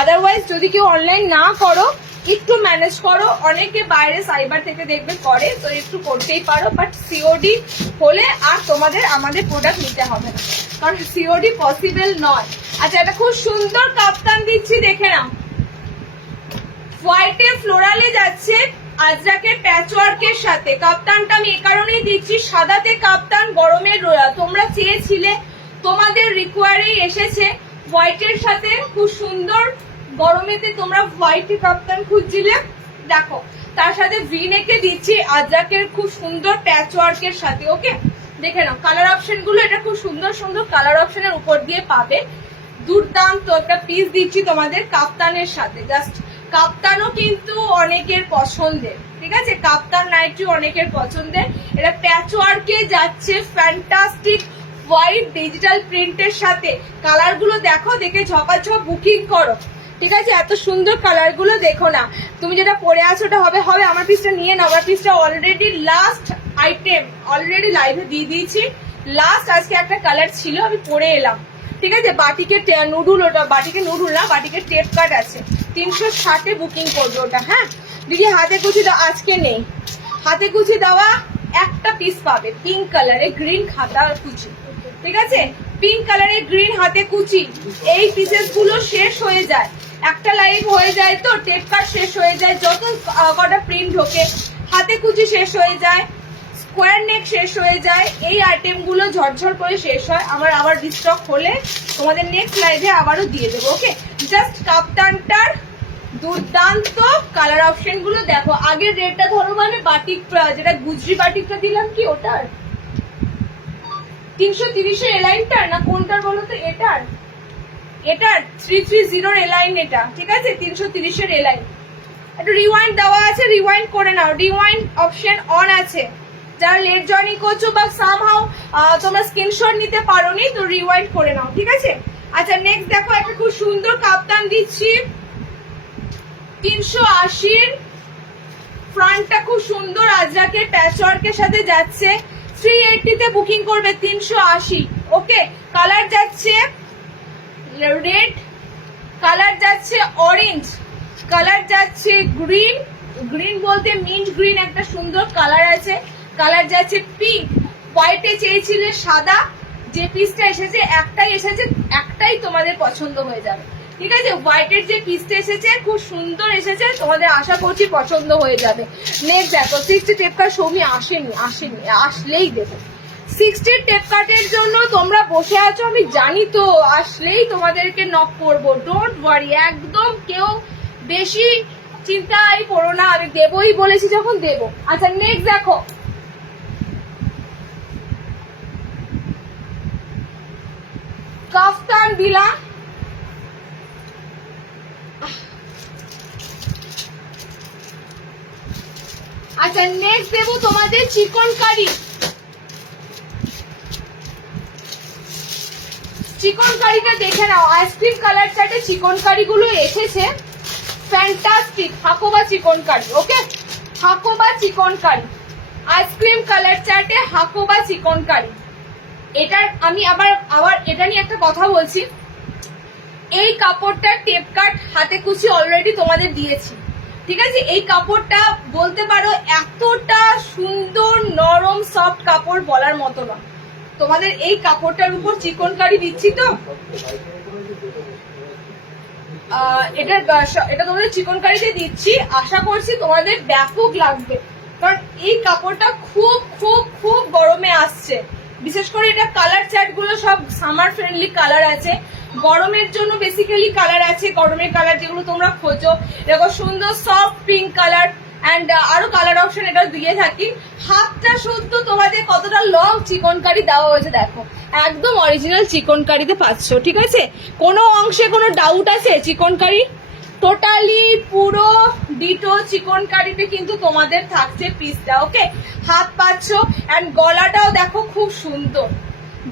আদারওয়াইজ যদি কেউ অনলাইন না করো একটু ম্যানেজ করো, অনেকে বাইরে সাইবার থেকে দেখবে করে, তো একটু করতেই পারো, বাট সিওডি হলে আর তোমাদের আমাদের প্রোডাক্ট নিতে হবে না, কারণ সিওডি পসিবল নয়। আচ্ছা, এটা খুব সুন্দর কাপ্তান দিচ্ছি, দেখে নাও। হোয়াইটে ফ্লোরালে যাচ্ছে আজরাকের প্যাচওয়ার্কের সাথে। কাপ্তানটা আমি এ কারণেই দিচ্ছি, সাদাতে কাপ্তান গরমের তোমরা চেয়েছিলে, তোমাদের রিকোয়ারেই এসেছে। হোয়াইটের সাথে খুব সুন্দর, গরমেতে তোমরা হোয়াইট কাপ্তান খুঁজছিলে, দেখো তার সাথে ভি-নেকে দিচ্ছি আজরাকের খুব সুন্দর প্যাচওয়ার্কের সাথে। ওকে, দেখে নাও কালার অপশন গুলো, এটা খুব সুন্দর সুন্দর কালার অপশনের উপর দিয়ে পাবে। দুর্দান্ত একটা পিস দিচ্ছি তোমাদের কাপ্তানের সাথে। জাস্ট কাপ্তানও কিন্তু অনেকের পছন্দের, ঠিক আছে, কাপ্তান নাইটি অনেকের পছন্দের। এটা প্যাচওয়ার্কে যাচ্ছে, ফ্যান্টাস্টিক হোয়াইট ডিজিটাল প্রিন্টের সাথে। কালার গুলো দেখো, দেখে ঝপাঝপ বুকিং করো, ঠিক আছে। এত সুন্দর কালার গুলো দেখো না, তুমি যেটা পরে আছো ওটা হবে হবে। আমার পিসটা নিয়ে নাও, আমার পিসটা অলরেডি লাস্ট আইটেম, অলরেডি লাইভে দিয়ে দিয়েছি। লাস্ট আজকে একটা কালার ছিল, আমি পরে এলাম, ঠিক আছে। বাটিকের নুডুল, ওটা বাটিকে নুডুল না, বাটিকের টেপ কাট আছে, 360-এ বুকিং করবে ওটা। হ্যাঁ দিদি, হাতে কুচি আজকে নেই, হাতে কুচি দেওয়া একটা পিস পাবে, পিঙ্ক কালারে গ্রিন খাতা কুচি, ঠিক আছে, পিঙ্ক কালারের গ্রিন হাতে কুচি। এই পিসেস গুলো শেষ হয়ে যায়, একটা লাইভ হয়ে যায় তো টেপ কাট শেষ হয়ে যায়, যত কটা প্রিন্ট ঢোকে হাতে কুচি শেষ হয়ে যায়, স্কোয়ার নেক শেষ হয়ে যায়, এই আইটেম গুলো ঝরঝর করে শেষ হয়। আমার আবার রিস্টক হলে তোমাদের নেক্সট লাইভে আবারও দিয়ে দেবো। ওকে, জাস্ট কাপ্তানটার দুর্দান্ত কালার অপশন গুলো দেখো। আগের রেটটা ধরো, মানে বাটিক যেটা গুজরি বাটিকটা দিলাম, কি ওটার 330-এর এলাইনটার না কোনটার বলো তো? এটার 330-এর এলাইন, এটা ঠিক আছে, 330-এর এলাইন। একটু রিওয়াইন্ড দেওয়া আছে, রিওয়াইন্ড করে নাও, রিওয়াইন্ড অপশন অন আছে। যারা লেট জয়েনিং করছো বা সামহাউ তোমরা স্ক্রিনশট নিতে পারোনি, তো রিওয়াইন্ড করে নাও, ঠিক আছে। আচ্ছা, নেক্সট দেখো একটা খুব সুন্দর কাপ্তান দিচ্ছি, 380-এর ফ্রন্টটা খুব সুন্দর আজরাকের প্যাচওয়ার্কের সাথে যাচ্ছে, 380-তে বুকিং করবে, 380। ওকে, কালার যাচ্ছে রেড, কালার যাচ্ছে অরেঞ্জ, কালার যাচ্ছে গ্রিন, গ্রিন বলতে মিন্ট গ্রিন একটা সুন্দর কালার আছে, কালার যাচ্ছে পিঙ্ক। হোয়াইটে চেয়েছিলে সাদা, যে পিসটা এসেছে একটাই এসেছে, একটাই তোমাদের পছন্দ হয়ে যাবে, ঠিক আছে। হোয়াইটের যে পিসটা এসেছে খুব সুন্দর এসেছে, তোমাদের আশা করছি পছন্দ হয়ে যাবে। নেক্সট দেখো, 60 টেপ কাট সৌমি আসেনি, আসলেই দেবো। 60 টেপ কাটের জন্য তোমরা বসে আছো আমি জানি, তো আসলেই তোমাদেরকে নক করবো, ডোন্ট ওয়ারি, একদম কেউ বেশি চিন্তাই করো না, আমি দেবই বলেছি যখন দেবো। আচ্ছা, নেক্সট দেখো, কাফতান দিলাম, আচ্ছা নেক্সট দেবো তোমাদের চিকন কারি। চিকন কারিটা দেখে নাও, আইসক্রিম কালার চার্টে চিকন কারি গুলো এসেছে, ফ্যান্টাস্টিক হাকোবা চিকন কারি। ওকে, হাকোবা চিকন কারি, আইসক্রিম কালার চার্টে হাকোবা চিকন কারি। এটার আমি আবার এটা নিয়ে একটা কথা বলছি, এই কাপড়টা টেপ কাট হাতে কুচি অলরেডি তোমাদের দিয়েছি, ঠিক আছে। এই কাপড়টা বলতে পারো এতটা সুন্দর নরম সফট কাপড় বলার মতো না, তোমাদের এই কাপড়টার উপর চিকন কারি দিচ্ছি, তো এটা তোমাদের চিকন কারিতে দিচ্ছি, আশা করছি তোমাদের ব্যাপক লাগবে, কারণ এই কাপড়টা খুব খুব খুব গরমে আসছে। বিশেষ করে এটা কালার চার্ট গুলো সব সামার ফ্রেন্ডলি কালার আছে, গরমের জন্য বেসিক্যালি কালার আছে, গরমের কালার যেগুলো তোমরা খোঁজো, এরকম সুন্দর সফট পিঙ্ক কালার অ্যান্ড আরো কালার অপশন এটা দিয়ে থাকি। হাতটা শুদ্ধ তোমাদের কতটা লং চিকন কারি দেওয়া হয়েছে দেখো, একদম অরিজিনাল চিকন কারিতে পাচ্ছ, ঠিক আছে। কোনো অংশে কোনো ডাউট আছে? চিকন কারি টোটালি পুরো ডিটো চিকন কারিতে কিন্তু তোমাদের থাকছে পিসটা। ওকে, হাত পাচ্ছ অ্যান্ড গলাটাও দেখো খুব সুন্দর,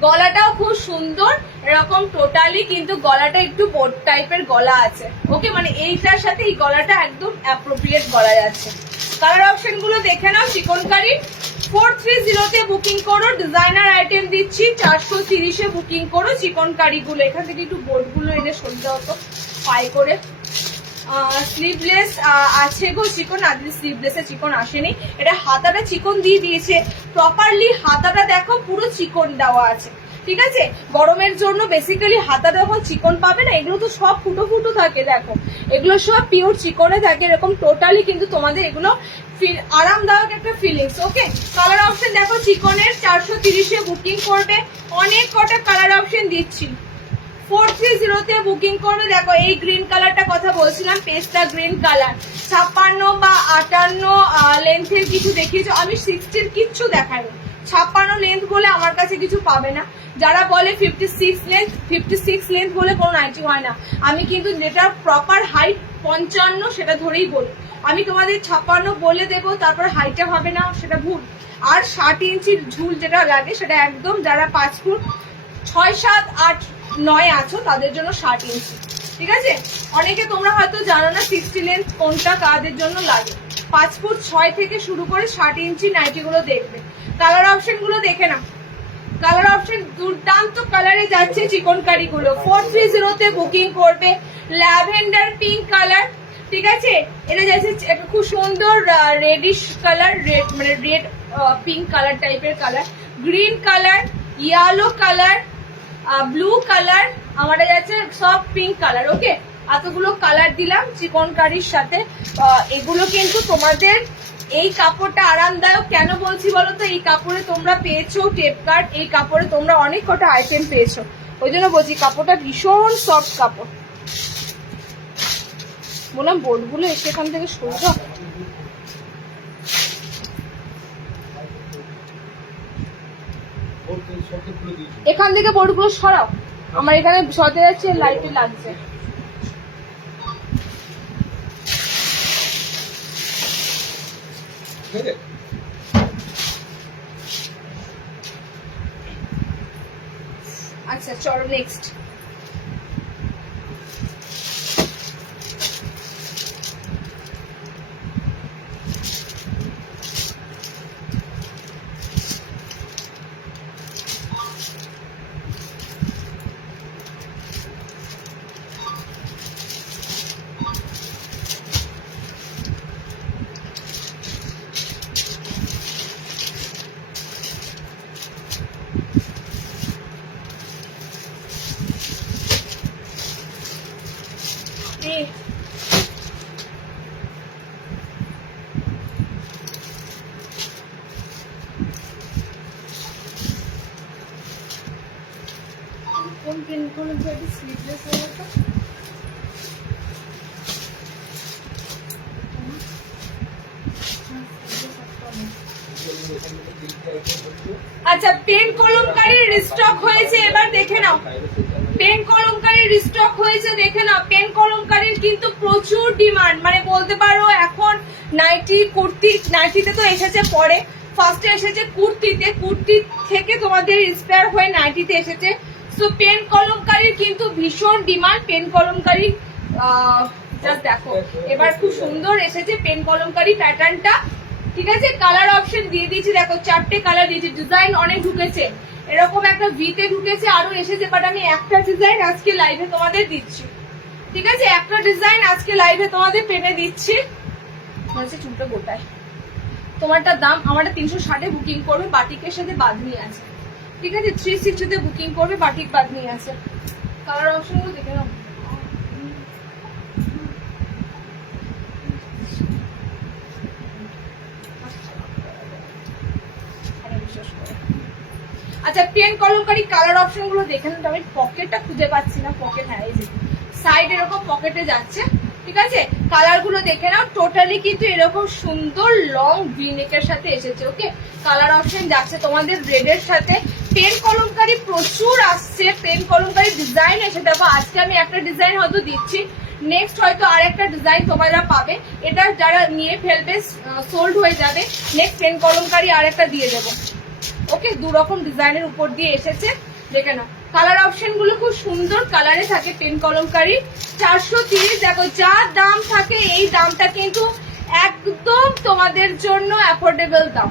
গলাটাও খুব সুন্দর, এরকম টোটালি কিন্তু গলাটা একটু বোট টাইপের গলা আছে। ওকে, মানে এইটার সাথে এই গলাটা একদম অ্যাপ্রোপ্রিয়েট গলা যাচ্ছে। কালার অপশন গুলো দেখে নাও, চিকন কারি 430 তে বুকিং করো, ডিজাইনার আইটেম দিচ্ছি 430 বুকিং করো। চিকনকারি গুলো এখান থেকে একটু বোর্ড গুলো এনে সরতে হতো পাই করে। স্লিভলেস আছে গো চিকন, আজকে স্লিভলেসে চিকন আসেনি। এটা হাতাটা চিকন দিয়ে দিয়েছে প্রপারলি, হাতাটা দেখো পুরো চিকন দেওয়া আছে, ঠিক আছে। গরমের জন্য বেসিক্যালি হাতা যখন চিকন পাবে না, এগুলো তো সব ফুটো ফুটো থাকে, দেখো এগুলো সব পিওর চিকনে থাকে এরকম টোটালি, কিন্তু তোমাদের এগুলো আরামদায়ক একটা ফিলিংস। ওকে, কালার অপশন দেখো চিকনের 430 বুকিং করবে, অনেক কটা কালার অপশন দিচ্ছি। 430 তে বুকিং করবে। দেখো এই গ্রিন কালারটা কথা বলছিলাম, পেস্টা গ্রিন কালার, 56 বা 58 লেন্থের কিছু দেখিয়েছো, আমি 60 কিচ্ছু দেখাইনি। 56 লেন্থ বলে আমার কাছে কিছু পাবে না। যারা বলে 56 লেন্থ বলে কোনো নাইটি হয় না, আমি কিন্তু যেটা প্রপার হাইট 55 সেটা ধরেই বলি। আমি তোমাদের 56 বলে দেবো, তারপর হাইটে হবে না, সেটা ভুল। আর 60 ইঞ্চির ঝুল যেটা লাগে সেটা একদম, যারা 5 ফুট 6, 7, 8, 9 আছো তাদের জন্য 60 ইঞ্চি, ঠিক আছে। অনেকে তোমরা হয়তো জানো না 60 লেন্থ কোনটা কাদের জন্য লাগে। 5 ফুট 6 থেকে শুরু করে 60 ইঞ্চি নাইটি গুলো দেখবে। কালার অপশন গুলো দেখে না, কালার অপশন দুর্দান্ত কালারে যাচ্ছে চিকনকারি গুলো। 430 তে বুকিং করবে। ল্যাভেন্ডার পিঙ্ক কালার, ঠিক আছে, এটা যাচ্ছে একটা খুব সুন্দর রেডিশ কালার, রেড মানে রেড পিঙ্ক কালার টাইপের colour, green colour, yellow colour, blue colour, আমাদের যাচ্ছে সব পিঙ্ক কালার। ওকে, এতগুলো কালার দিলাম চিকনকারির সাথে। এগুলো কিন্তু তোমাদের এই কাপড়টা আরামদায়ক কেন বলছি বলো তো, এই কাপড়ে তোমরা পেয়েছো টেপ কাট, এই কাপড়ে তোমরা অনেক কটা আইটেম পেয়েছো, ওই জন্য বলছি কাপড়টা ভীষণ সফট কাপড়। বললাম বোর্ডগুলো এসে এখান থেকে সরো, এখান থেকে বোর্ডগুলো সরাও, আমার এখানে সতে যাচ্ছে, লাইটে লাগছে। আচ্ছা চলো নেক্সট। কোন পিন কোন জায়গায় স্লিভলেস হয়ে গেছে। আচ্ছা পেন কলমকারীর রিস্টক হয়েছে, এবার দেখে নাও। পেন কলমকারীর রিস্টক হয়েছে, দেখে নাও। পেন কলমকারীর কিন্তু প্রচুর ডিমান্ড, মানে বলতে পারো এখন নাইটি কুর্তি, নাইটিতে তো এসেছে পরে, ফার্স্টে এসেছে কুর্তিতে, কুর্তি থেকে তোমাদের ইন্সপায়ার হয়ে নাইটিতে এসেছে। সো পেন কলমকারীর কিন্তু ভীষণ ডিমান্ড। পেন কলমকারী জাস্ট দেখো এবার খুব সুন্দর এসেছে পেন কলমকারী প্যাটার্নটা, ঠিক আছে। কালার অপশন দিয়ে দিয়েছি, দেখো 4টে কালার দিয়েছি, ডিজাইন অনেক ঢুকেছে, এরকম একটা ভিতে ঢুকেছে, আরো এসেছে, বাট আমি একটা ডিজাইন আজকে লাইভে তোমাদের দিচ্ছি, ঠিক আছে। একটা ডিজাইন আজকে লাইভে তোমাদের পেনে দিচ্ছি। হচ্ছে চুলটা গোটায়, তোমারটা দাম, আমারটা 360 বুকিং করবে, বাটিকের সাথে বাঁধনি আছে, ঠিক আছে। 360 বুকিং করবে, বাটিক বাঁধনি আছে। কালার অপশন গুলো দেখে নাও। আচ্ছা পেন কলমকারী কালার অপশন গুলো দেখে নাও। আমি পকেটটা খুঁজে পাচ্ছি না, পকেট হ্যাঁ এই যে সাইড এরকম পকেটে যাচ্ছে, ঠিক আছে। কালার গুলো দেখে নাও, টোটালি কিন্তু এরকম সুন্দর লং ভি নেকের সাথে এসেছে। ওকে, কালার অপশন যাচ্ছে তোমাদের রেডের সাথে। পেন কলমকারী প্রচুর আসছে, পেন কলমকারী ডিজাইন এসে দেখো, আজকে আমি একটা ডিজাইন হয়তো দিচ্ছি, নেক্সট হয়তো আর একটা ডিজাইন তোমরা পাবে, এটা যারা নিয়ে ফেলবে সোল্ড হয়ে যাবে, নেক্সট পেন কলমকারী আর একটা দিয়ে দেবো। ওকে, 2 রকম ডিজাইনের উপর দিয়ে এসেছে, দেখে নাও। কালার অপশন গুলো খুব সুন্দর কালারে থাকে পেন কলমকারী। 430 দেখো, যা দাম থাকে এই দামটা কিন্তু একদম তোমাদের জন্য অ্যাফোর্ডেবল দাম,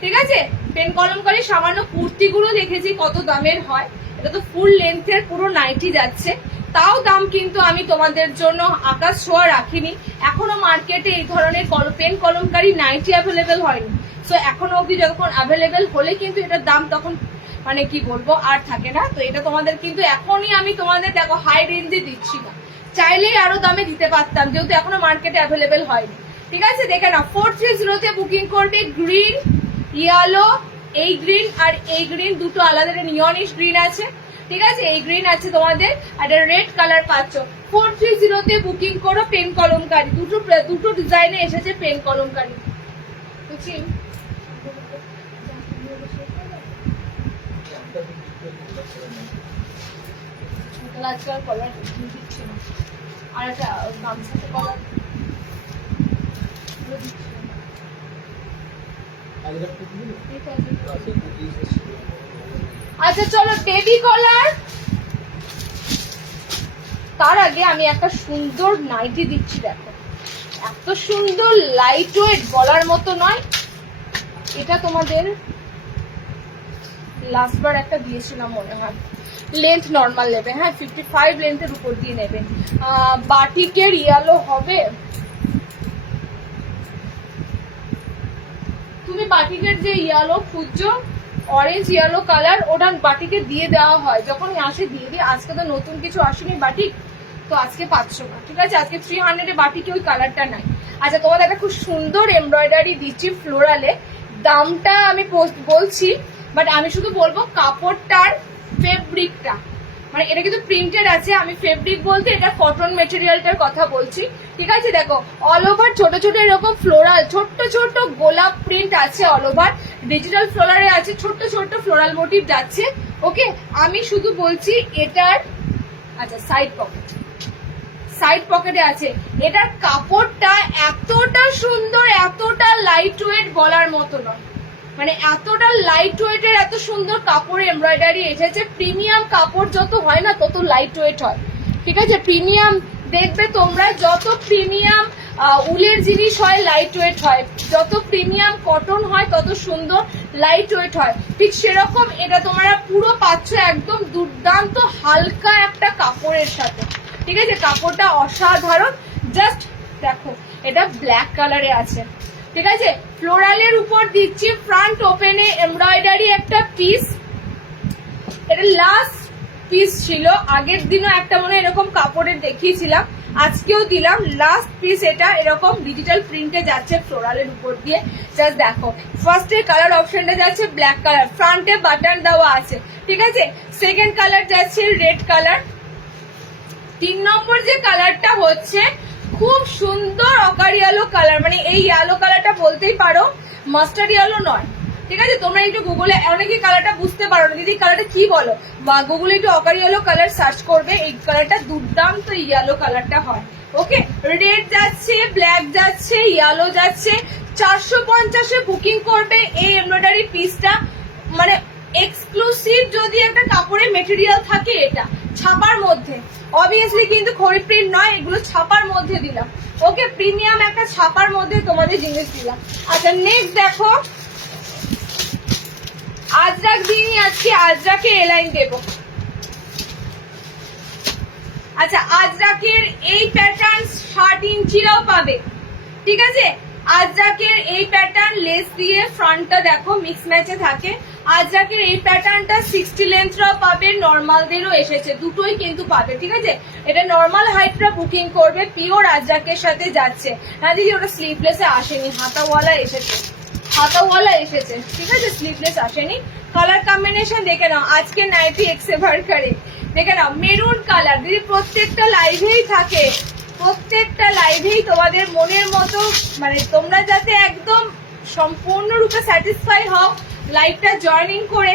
ঠিক আছে। পেন কলমকারী সামান্য কুর্তিগুলো দেখেছি কত দামের হয়, এটা তো ফুল লেন্থের পুরো নাইটি যাচ্ছে, তাও দাম কিন্তু আমি তোমাদের জন্য আকাশ ছোঁয়া রাখিনি। এখনো মার্কেটে এই ধরনের পেন কলমকারী নাইটি অ্যাভেলেবেল হয়নি। সো এখনো অব্দি যখন অ্যাভেলেবেল হলে কিন্তু এটার দাম তখন মানে কি বলবো আর থাকে না। তো এটা তোমাদের কিন্তু এখনই আমি তোমাদের দেখো হাই রেঞ্জে দিচ্ছি না, চাইলেই আরো দামে দিতে পারতাম, যেহেতু এখনো মার্কেটে অ্যাভেলেবেল হয়নি। ঠিক আছে, দেখে নাও 430 বুকিং করবে। গ্রিন, ইয়েলো, এই গ্রিন আর এই গ্রিন দুটো আলাদা, নিয়নিশ গ্রিন আছে, ঠিক আছে, এই গ্রিন আছে তোমাদের, আর রেড কালার পাচ্ছ। 430 বুকিং করো। পেন কলমকারী দুটো ডিজাইনে এসেছে পেন কলমকারী, বুঝছি। আজকাল কলার দিচ্ছে না, আর একটা গামছাতে কলার আচ্ছা চলো বেবি কলার। তার আগে আমি একটা সুন্দর নাইটি দিচ্ছি, দেখো এত সুন্দর লাইট ওয়েট, বলার মতো নয়। এটা তোমাদের লাস্টবার একটা দিয়েছিলাম মনে হয়, লেন্থ নর্মাল নেবে, হ্যাঁ 55 লেন্থের উপর দিয়ে নেবে। বাটিকের ইয়েলো হবে, তুমি বাটিকের যে ইয়েলো খুঁজছো অরেঞ্জ ইয়েলো কালার, ওটা বাটিকে দিয়ে দেওয়া হয়, যখন আসে দিয়ে দিয়ে। আজকে তো নতুন কিছু আসেনি বাটিক, তো আজকে পাচ্ছ না, ঠিক আছে। আজকে 300 বাটিকে ওই কালারটা নাই। আচ্ছা তোমাদের একটা খুব সুন্দর এমব্রয়ডারি দিচ্ছি ফ্লোরালে, দামটা আমি বলছি, বাট আমি শুধু বলবো কাপড়টার ফেব্রিকটা, মানে এটা কিন্তু প্রিন্টেড আছে, আমি ফেব্রিক বলতে এটা কটন মেটেরিয়ালটার কথা বলছি, ঠিক আছে। দেখো অল ওভার ছোট ছোট এরকম ফ্লোরাল ছোট্ট ছোট্ট গোলাপ প্রিন্ট আছে, অল ওভার ডিজিটাল ফ্লোরারে আছে, ছোট্ট ছোট্ট ফ্লোরাল মোটিভ যাচ্ছে, ওকে। আমি শুধু বলছি এটার, আচ্ছা সাইড পকেটে আছে, এটার কাপড়টা এতটা সুন্দর, এতটা লাইট ওয়েট, বলার মতো নয়, মানে এতটা লাইট ওয়েটের এত সুন্দর কাপড়ে এমব্রয়ডারি এসেছে। প্রিমিয়াম কাপড় যত হয় না তত লাইট ওয়েট হয়, ঠিক আছে। প্রিমিয়াম দেখবে তোমরা, যত প্রিমিয়াম উলের জিনিস হয় লাইট ওয়েট হয়, যত প্রিমিয়াম কটন হয় তত সুন্দর লাইট ওয়েট হয়, ঠিক সেরকম এটা তোমরা পুরো পাচ্ছ একদম দুর্দান্ত হালকা একটা কাপড়ের সাথে, ঠিক আছে। কাপড়টা অসাধারণ, জাস্ট দেখো এটা ব্ল্যাক কালারে আছে, ঠিক আছে। ফ্লোরালের উপর দিচ্ছি ফ্রন্ট ওপেনে এমব্রয়ডারি একটা পিস, এটা লাস্ট পিস ছিল, আগের দিনও একটা মনে এরকম কাপড়ের দেখিয়েছিলাম, আজকেও দিলাম লাস্ট পিস। এটা এরকম ডিজিটাল প্রিন্টে যাচ্ছে ফ্লোরালের উপর দিয়ে, জাস্ট দেখো ফার্স্টের কালার অপশনটা যাচ্ছে ব্ল্যাক কালার, ফ্রন্টে বাটন দেওয়া আছে, ঠিক আছে। সেকেন্ড কালার যাচ্ছে রেড কালার, 3 নম্বর যে কালারটা হচ্ছে খুব সুন্দর অকার ইয়েলো কালার, মানে এই ইয়েলো কালারটা বলতেই পারো মাস্টার্ড ইয়েলো নয়, ঠিক আছে। তোমরা একটু গুগলে, অনেকে কালারটা বুঝতে পারো না দিদি কালারটা কি বলো, বা গুগলে একটু অকার ইয়েলো কালার সার্চ করবে, এই কালারটা দুর্দান্ত ইয়েলো কালারটা হয়, ওকে। রেড যাচ্ছে, ব্ল্যাক যাচ্ছে, ইয়েলো যাচ্ছে। 450-এ বুকিং করবে এই এমব্রয়ডারি পিসটা, মানে এক্সক্লুসিভ যদি একটা কাপড়ের মেটেরিয়াল থাকে, এটা ছাপার মধ্যে, অবভিয়াসলি কিন্তু খড়ি প্রিন্ট নয়, এগুলো ছাপার মধ্যে দিলাম, ওকে। প্রিমিয়াম একটা ছাপার মধ্যে তোমাদের জিনিস দিলাম। আচ্ছা নেক্সট দেখো, আজরাক দিয়ে আজকে আজরাকে এলাইন দেবো। আচ্ছা আজরাকের এই প্যাটার্ন 60 ইঞ্চিরাও পাবে, ঠিক আছে। আজরাকের এই প্যাটার্ন লেস দিয়ে ফ্রন্টটা দেখো মিক্স ম্যাচে থাকে, আজরাকের এই প্যাটার্নটা 60 লেন্থরাও পাবে, নর্মালদেরও এসেছে, দুটোই কিন্তু পাবে, ঠিক আছে। এটা নর্মাল হাইটরা বুকিং করবে, পিওর আজরাকের সাথে যাচ্ছে। হ্যাঁ দিদি ওটা স্লিভলেসে আসেনি, হাতাওয়ালা এসেছে, হাতাওয়ালা এসেছে, ঠিক আছে, স্লিভলেস আসেনি। কালার কম্বিনেশন দেখে নাও, আজকে নাইটি এক্সেভার করে দেখে নাও, মেরুন কালার দিদি প্রত্যেকটা লাইভেই থাকে, প্রত্যেকটা লাইভেই তোমাদের মনের মতো, মানে তোমরা যাতে একদম সম্পূর্ণরূপে স্যাটিসফাই হও লাইভটা জয়েনিং করে,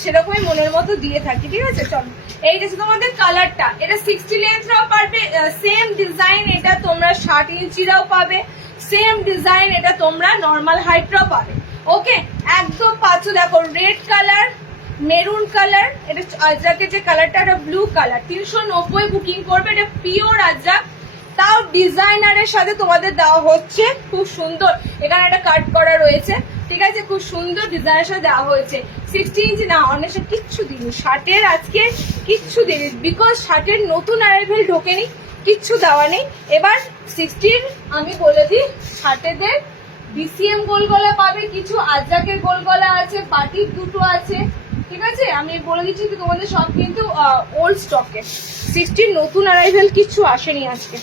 সেরকমই মনের মতো দিয়ে থাকি, ঠিক আছে। চলো এই যে তোমাদের কালারটা, এটা 60 লেন্থরাও পারবে, সেম ডিজাইন এটা তোমরা 60 ইঞ্চিরাও পাবে, সেম ডিজাইন এটা তোমরা নর্মাল হাইটরাও পাবে, ওকে। একদম পাচ্ছ, দেখো রেড কালার, মেরুন কালার, এটা আজরাকের যে কালারটা, এটা ব্লু কালার। 390 বুকিং করবে, এটা পিওর আজরাক, তাও ডিজাইনারের সাথে তোমাদের দেওয়া হচ্ছে, খুব সুন্দর। এখানে একটা কাট করা রয়েছে, ঠিক আছে, খুব সুন্দর ডিজাইনের সাথে দেওয়া হয়েছে। 60 ইঞ্চি না, অনেক কিচ্ছু দিনি শার্টের, আজকে কিচ্ছু দিনি, বিকজ শার্টের নতুন অ্যারাইভেল ঢোকেনি, কিচ্ছু দেওয়া নেই। এবার 60 আমি বলে দিই, শার্টেদের BCM গোল গলা পাবে, কিছু আজরাকের গোল গলা আছে, পাটির দুটো আছে, ঠিক আছে। আমি বলে দিচ্ছি কি তোমাদের সব কিন্তু ওল্ড স্টকে, 60 নতুন অ্যারাইভেল কিছু আসেনি আজকে।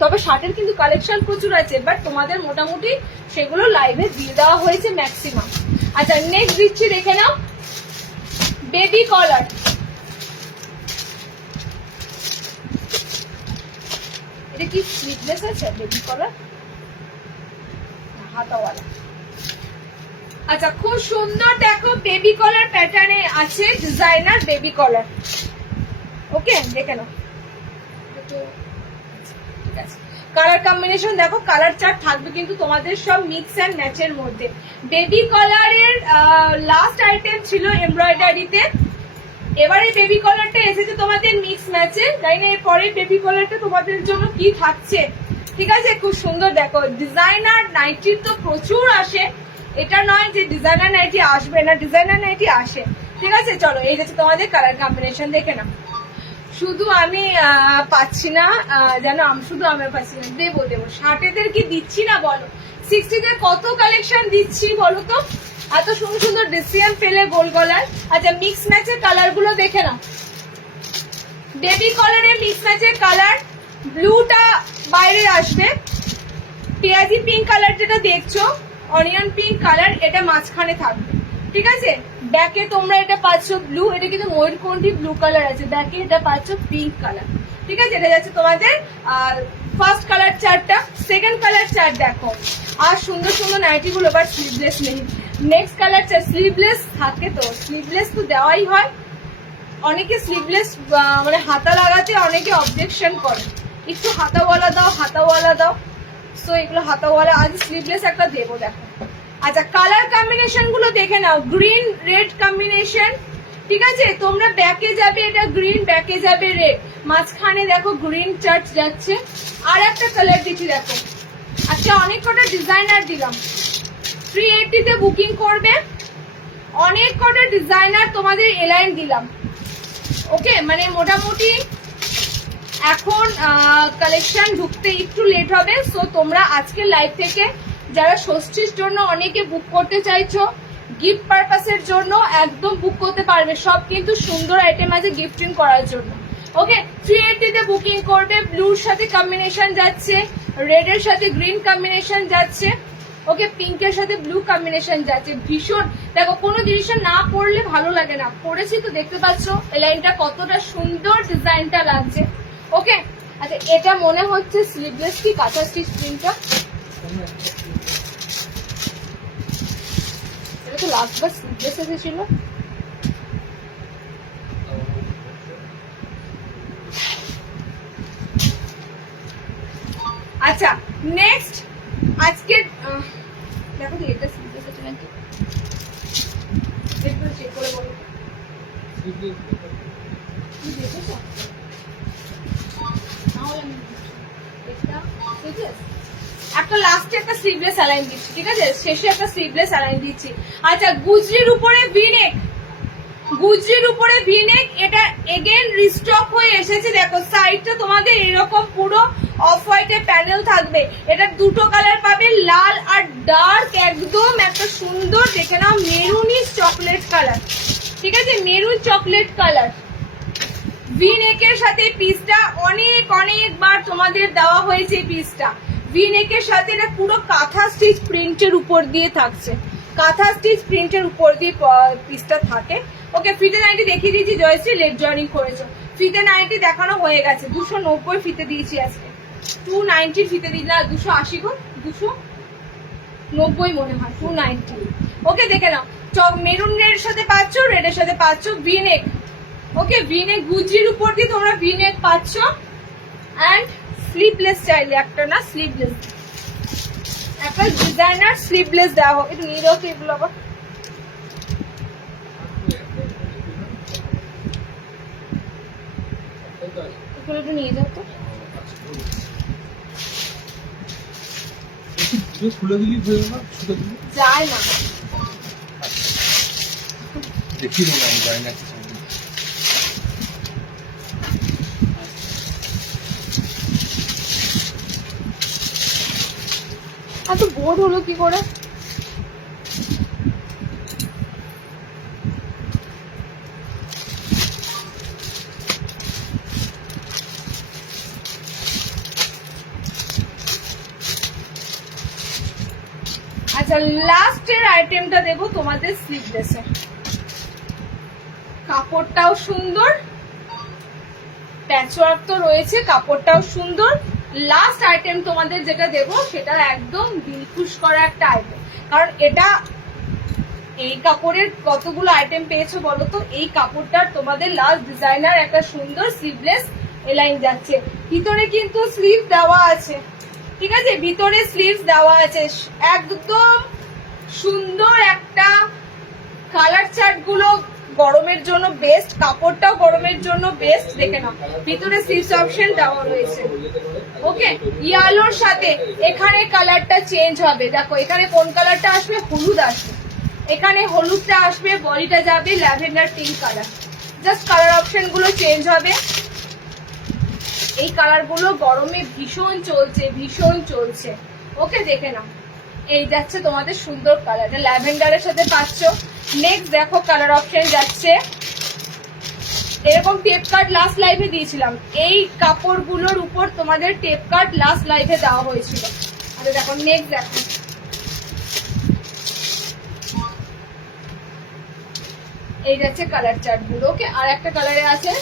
তবে শার্টের কিন্তু কালেকশন প্রচুর আছে, বাট তোমাদের মোটামুটি সেগুলো লাইভে দিয়ে দেওয়া হয়েছে ম্যাক্সিমাম। আচ্ছা, নেক্সট দিচ্ছি, দেখে নাও, বেবি কলার। এটা কি স্লিভলেস আছে বেবি কলার, হাতাওয়ালা? আচ্ছা, খুব সুন্দর দেখো বেবি কলার প্যাটার্নে আছে, ডিজাইনার বেবি কলার। ওকে, দেখে নাও, ঠিক আছে। কালার কম্বিনেশন দেখো, কালার চার্ট থাকবে কিন্তু তোমাদের সব মিক্স অ্যান্ড ম্যাচের মধ্যে। বেবি কলারের লাস্ট আইটেম ছিল এমব্রয়ডারিতে, এবারে বেবি কলারটা এসেছে তোমাদের মিক্স ম্যাচে, তাই না? এরপরে বেবি কলারটা তোমাদের জন্য কি থাকছে, ঠিক আছে। খুব সুন্দর দেখো, ডিজাইনার নাইটি তো প্রচুর আসে, এটা নয় যে ডিজাইনার নাইটি আসবে না, ডিজাইনার নাইটি আসে, ঠিক আছে। চলো, এই যাচ্ছে তোমাদের কালার কম্বিনেশন, দেখে নাও। শুধু আমি পাচ্ছি না জানো, শুধু আমি পাচ্ছি না, দেবো দেবো, শার্টেদের কি দিচ্ছি না বলো? 60 কত কালেকশন দিচ্ছি বলো তো, এত সুন্দর সুন্দর ডিসিএম ফেলে গোল গলার। আচ্ছা, মিক্স ম্যাচের কালার গুলো দেখে নাও, বেবি কলারের মিক্স ম্যাচের কালার, ব্লুটা বাইরে আসবে, পেঁয়াজি পিঙ্ক কালার যেটা দেখছো, অনিয়ন পিঙ্ক কালার, এটা মাঝখানে থাকবে, ঠিক আছে। ব্যাকে তোমরা এটা পাচ্ছ ব্লু, এটা কিন্তু ময়ূরকণ্ঠী ব্লু কালার আছে, ব্যাকে এটা পাচ্ছ পিঙ্ক কালার, ঠিক আছে। এটা যাচ্ছে তোমাদের ফার্স্ট কালার চার্টটা। সেকেন্ড কালার চার্ট দেখো, আর সুন্দর সুন্দর নাইটি গুলো, বাট স্লিভলেস নেই। নেক্সট কালার চার্ট, স্লিভলেস থাকে তো, স্লিভলেস তো দেওয়াই হয়, অনেকে স্লিভলেস মানে হাতা লাগাতে অনেকে অবজেকশন করে, একটু হাতাওয়ালা দাও, হাতাওয়ালা দাও, সো এগুলো হাতাওয়ালা, আজ স্লিভলেস একটা দেবো, দেখো। আচ্ছা, কালার কম্বিনেশন গুলো দেখে নাও, গ্রিন রেড কম্বিনেশন, ঠিক আছে। তোমরা ব্যাকে যাবে, এটা গ্রিন, ব্যাকে যাবে রেড, মাঝখানে দেখো গ্রিন চার্ট যাচ্ছে। আর একটা কালার দিচ্ছি দেখো, আচ্ছা অনেক কটা ডিজাইনার দিলাম, 380 তে বুকিং করবে, অনেক কটা ডিজাইনার তোমাদের এলাইন দিলাম। ওকে, মানে মোটামুটি এখন কালেকশন ঢুকতে একটু লেট হবে, সো তোমরা আজকে লাইভ থেকে যারা ষষ্ঠীর জন্য অনেকে বুক করতে চাইছো, গিফট পারপাসের জন্য একদম বুক করতে পারবে, সব কিন্তু সুন্দর আইটেম আছে গিফটিং করার জন্য। ওকে, 380 তে বুকিং করবে, ব্লুর সাথে কম্বিনেশন যাচ্ছে, রেডের সাথে গ্রিন কম্বিনেশন যাচ্ছে, ওকে, পিঙ্কের সাথে ব্লু কম্বিনেশন যাচ্ছে। ভীষণ দেখো, কোনো জিনিসটা না পরলে ভালো লাগে না, পরেছি তো দেখতে পাচ্ছ এই লাইনটা কতটা সুন্দর, ডিজাইনটা লাগছে। ওকে, আচ্ছা এটা মনে হচ্ছে স্লিভলেস কি কাঁচা স্টিচ প্রিন্টটা, এটা তো লাস্ট বার স্লিভলেস এসেছিল। আচ্ছা, নেক্সট আজকে দেখো তো এটা স্লিভলেস আছে নাকি, একটু চেক করে বলো। একটা লাস্টে একটা স্লিভলেস অ্যালাইন দিচ্ছি, ঠিক আছে, শেষে একটা স্লিভলেস অ্যালাইন দিচ্ছি। আচ্ছা, গুজরির উপরে ভিনেক, গুজরির উপরে ভিনেক, এটা এগেন রিস্টক হয়ে এসেছে। দেখো সাইডটা তোমাদের এরকম পুরো অফ হোয়াইটের প্যানেল থাকবে, এটা দুটো কালার পাবে, লাল আর ডার্ক একদম একটা সুন্দর, দেখে নাও মেরুনিশ চকলেট কালার, ঠিক আছে, মেরুন চকলেট কালার। ভি নেকের সাথে পিসটা অনেকবার তোমাদের দেওয়া হয়েছে, পিসটা ভি নেকের সাথে এটা পুরো কাঁথা স্টিচ প্রিন্টের উপর দিয়ে থাকছে, কাঁথা স্টিচ প্রিন্টের উপর দিয়ে পিসটা থাকে। ওকে, ফিতে নাইটি দেখিয়ে দিয়েছি, জয়শ্রী লেট জয়েনিং করেছো, ফিতে নাইটি দেখানো হয়ে গেছে, 290 ফিতে দিয়েছি আজকে, 290 ফিতে দিলাম, 280 গো, 290 মনে হয়, 290। ওকে, দেখে নাও, মেরুনের সাথে পাচ্ছ, রেডের সাথে পাচ্ছ ভি নেক। ওকে, ভি নেক গুজরির উপর দিয়ে তোমরা ভি নেক পাচ্ছ, এন্ড স্লিভলেস চাইলে একটা না, স্লিভলেস একটা ডিজাইনার স্লিভলেস দেওয়া হোক। একটু নিয়ে যাও তো এগুলো, আবার এগুলো একটু নিয়ে যাও তো। খুলে দিলি হয়ে গেল, শুধু দিলি যায় না। দেখি না আমি যাই না। এত বোর্ড হলো কি করে? আচ্ছা, লাস্টের আইটেমটা দেবো তোমাদের স্লিভলেসে। কাপড়টাও সুন্দর, প্যাচওয়ার্ক তো রয়েছে, কাপড়টাও সুন্দর। লাস্ট আইটেম তোমাদের যেটা দেবো সেটা একদম দিলখুশ করা একটা আইটেম, কারণ এটা এই কাপড়ের কতগুলো আইটেম পেয়েছো বলো তো? এই কাপড়টার তোমাদের লাস্ট ডিজাইনার একটা সুন্দর স্লিভলেস এলাইন যাচ্ছে, ভিতরে কিন্তু স্লিভ দেওয়া আছে, ঠিক আছে, ভিতরে স্লিভস দেওয়া আছে, একদম সুন্দর একটা কালার চার্ট গুলো গরমের জন্য বেস্ট, কাপড়টাও গরমের জন্য বেস্ট। দেখে নাও ভিতরে স্লিভস অপশন দেওয়া রয়েছে। ওকে, ইয়ালোর সাথে এখানে কালারটা চেঞ্জ হবে, দেখো এখানে কোন কালারটা আসবে, হলুদ আসবে, এখানে হলুদটা আসবে, বডিটা যাবে lavender pink colour, just colour option গুলো চেঞ্জ হবে। এই কালার গুলো গরমে ভীষণ চলছে, ভীষণ চলছে। ওকে, দেখে নাও এই যাচ্ছে তোমাদের সুন্দর কালার, এটা ল্যাভেন্ডারের সাথে পাচ্ছ। নেক্সট দেখো কালার অপশন যাচ্ছে, এরকম টেপ কাট লাস্ট লাইভে দিয়েছিলাম, এই কাপড়গুলোর উপর তোমাদের টেপ কাট লাস্ট লাইভে দেওয়া হয়েছিল। আরে দেখো নেক্সট দেখো, এই যাচ্ছে কালার চার্ট গুলো। ওকে, আর একটা কালারে আছে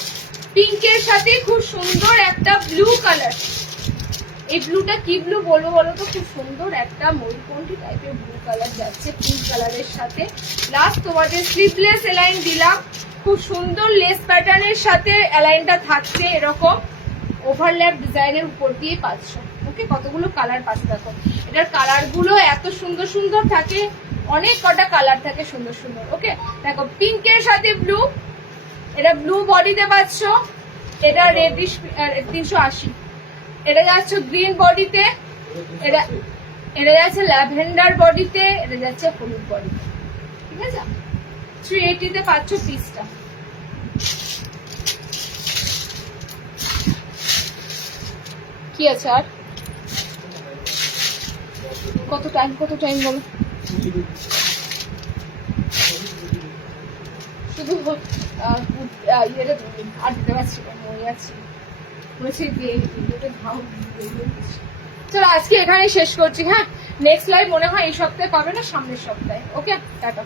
পিঙ্কের সাথে খুব সুন্দর একটা ব্লু কালার। এই ব্লুটা কি ব্লু বলবো বলো তো? খুব সুন্দর একটা ময়ূরকণ্ঠী টাইপের ব্লু কালার যাচ্ছে পিঙ্ক কালারের সাথে। লাস্ট তোমাদের স্লিভলেস এলাইন দিলাম, খুব সুন্দর লেস প্যাটার্নের সাথে এলাইনটা থাকছে, এরকম ওভারল্যাপ ডিজাইনের উপর দিয়ে পাচ্ছ। ওকে, কতগুলো কালার পাচ্ছ দেখো, এটার কালার গুলো এত সুন্দর সুন্দর থাকে, অনেক কটা কালার থাকে সুন্দর সুন্দর। ওকে, দেখো পিঙ্কের সাথে ব্লু, এটা ব্লু বডিতে পাচ্ছ, এটা রেডিশ 380, এটা যাচ্ছে গ্রিন বডিতে, এটা যাচ্ছে ল্যাভেন্ডার বডিতে, এটা যাচ্ছে হলুদ বডিতে, ঠিক আছে। 380 তে পাচ্ছ পিসটা। কি আছে আর কত টাইম বলো? শুধু ইয়েটা আর দিতে পারছি না, মনে যাচ্ছে চলো আজকে এখানে শেষ করছি। হ্যাঁ, নেক্সট লাইভ মনে হয় এই সপ্তাহে পাবে না, সামনের সপ্তাহে। ওকে, টাটা।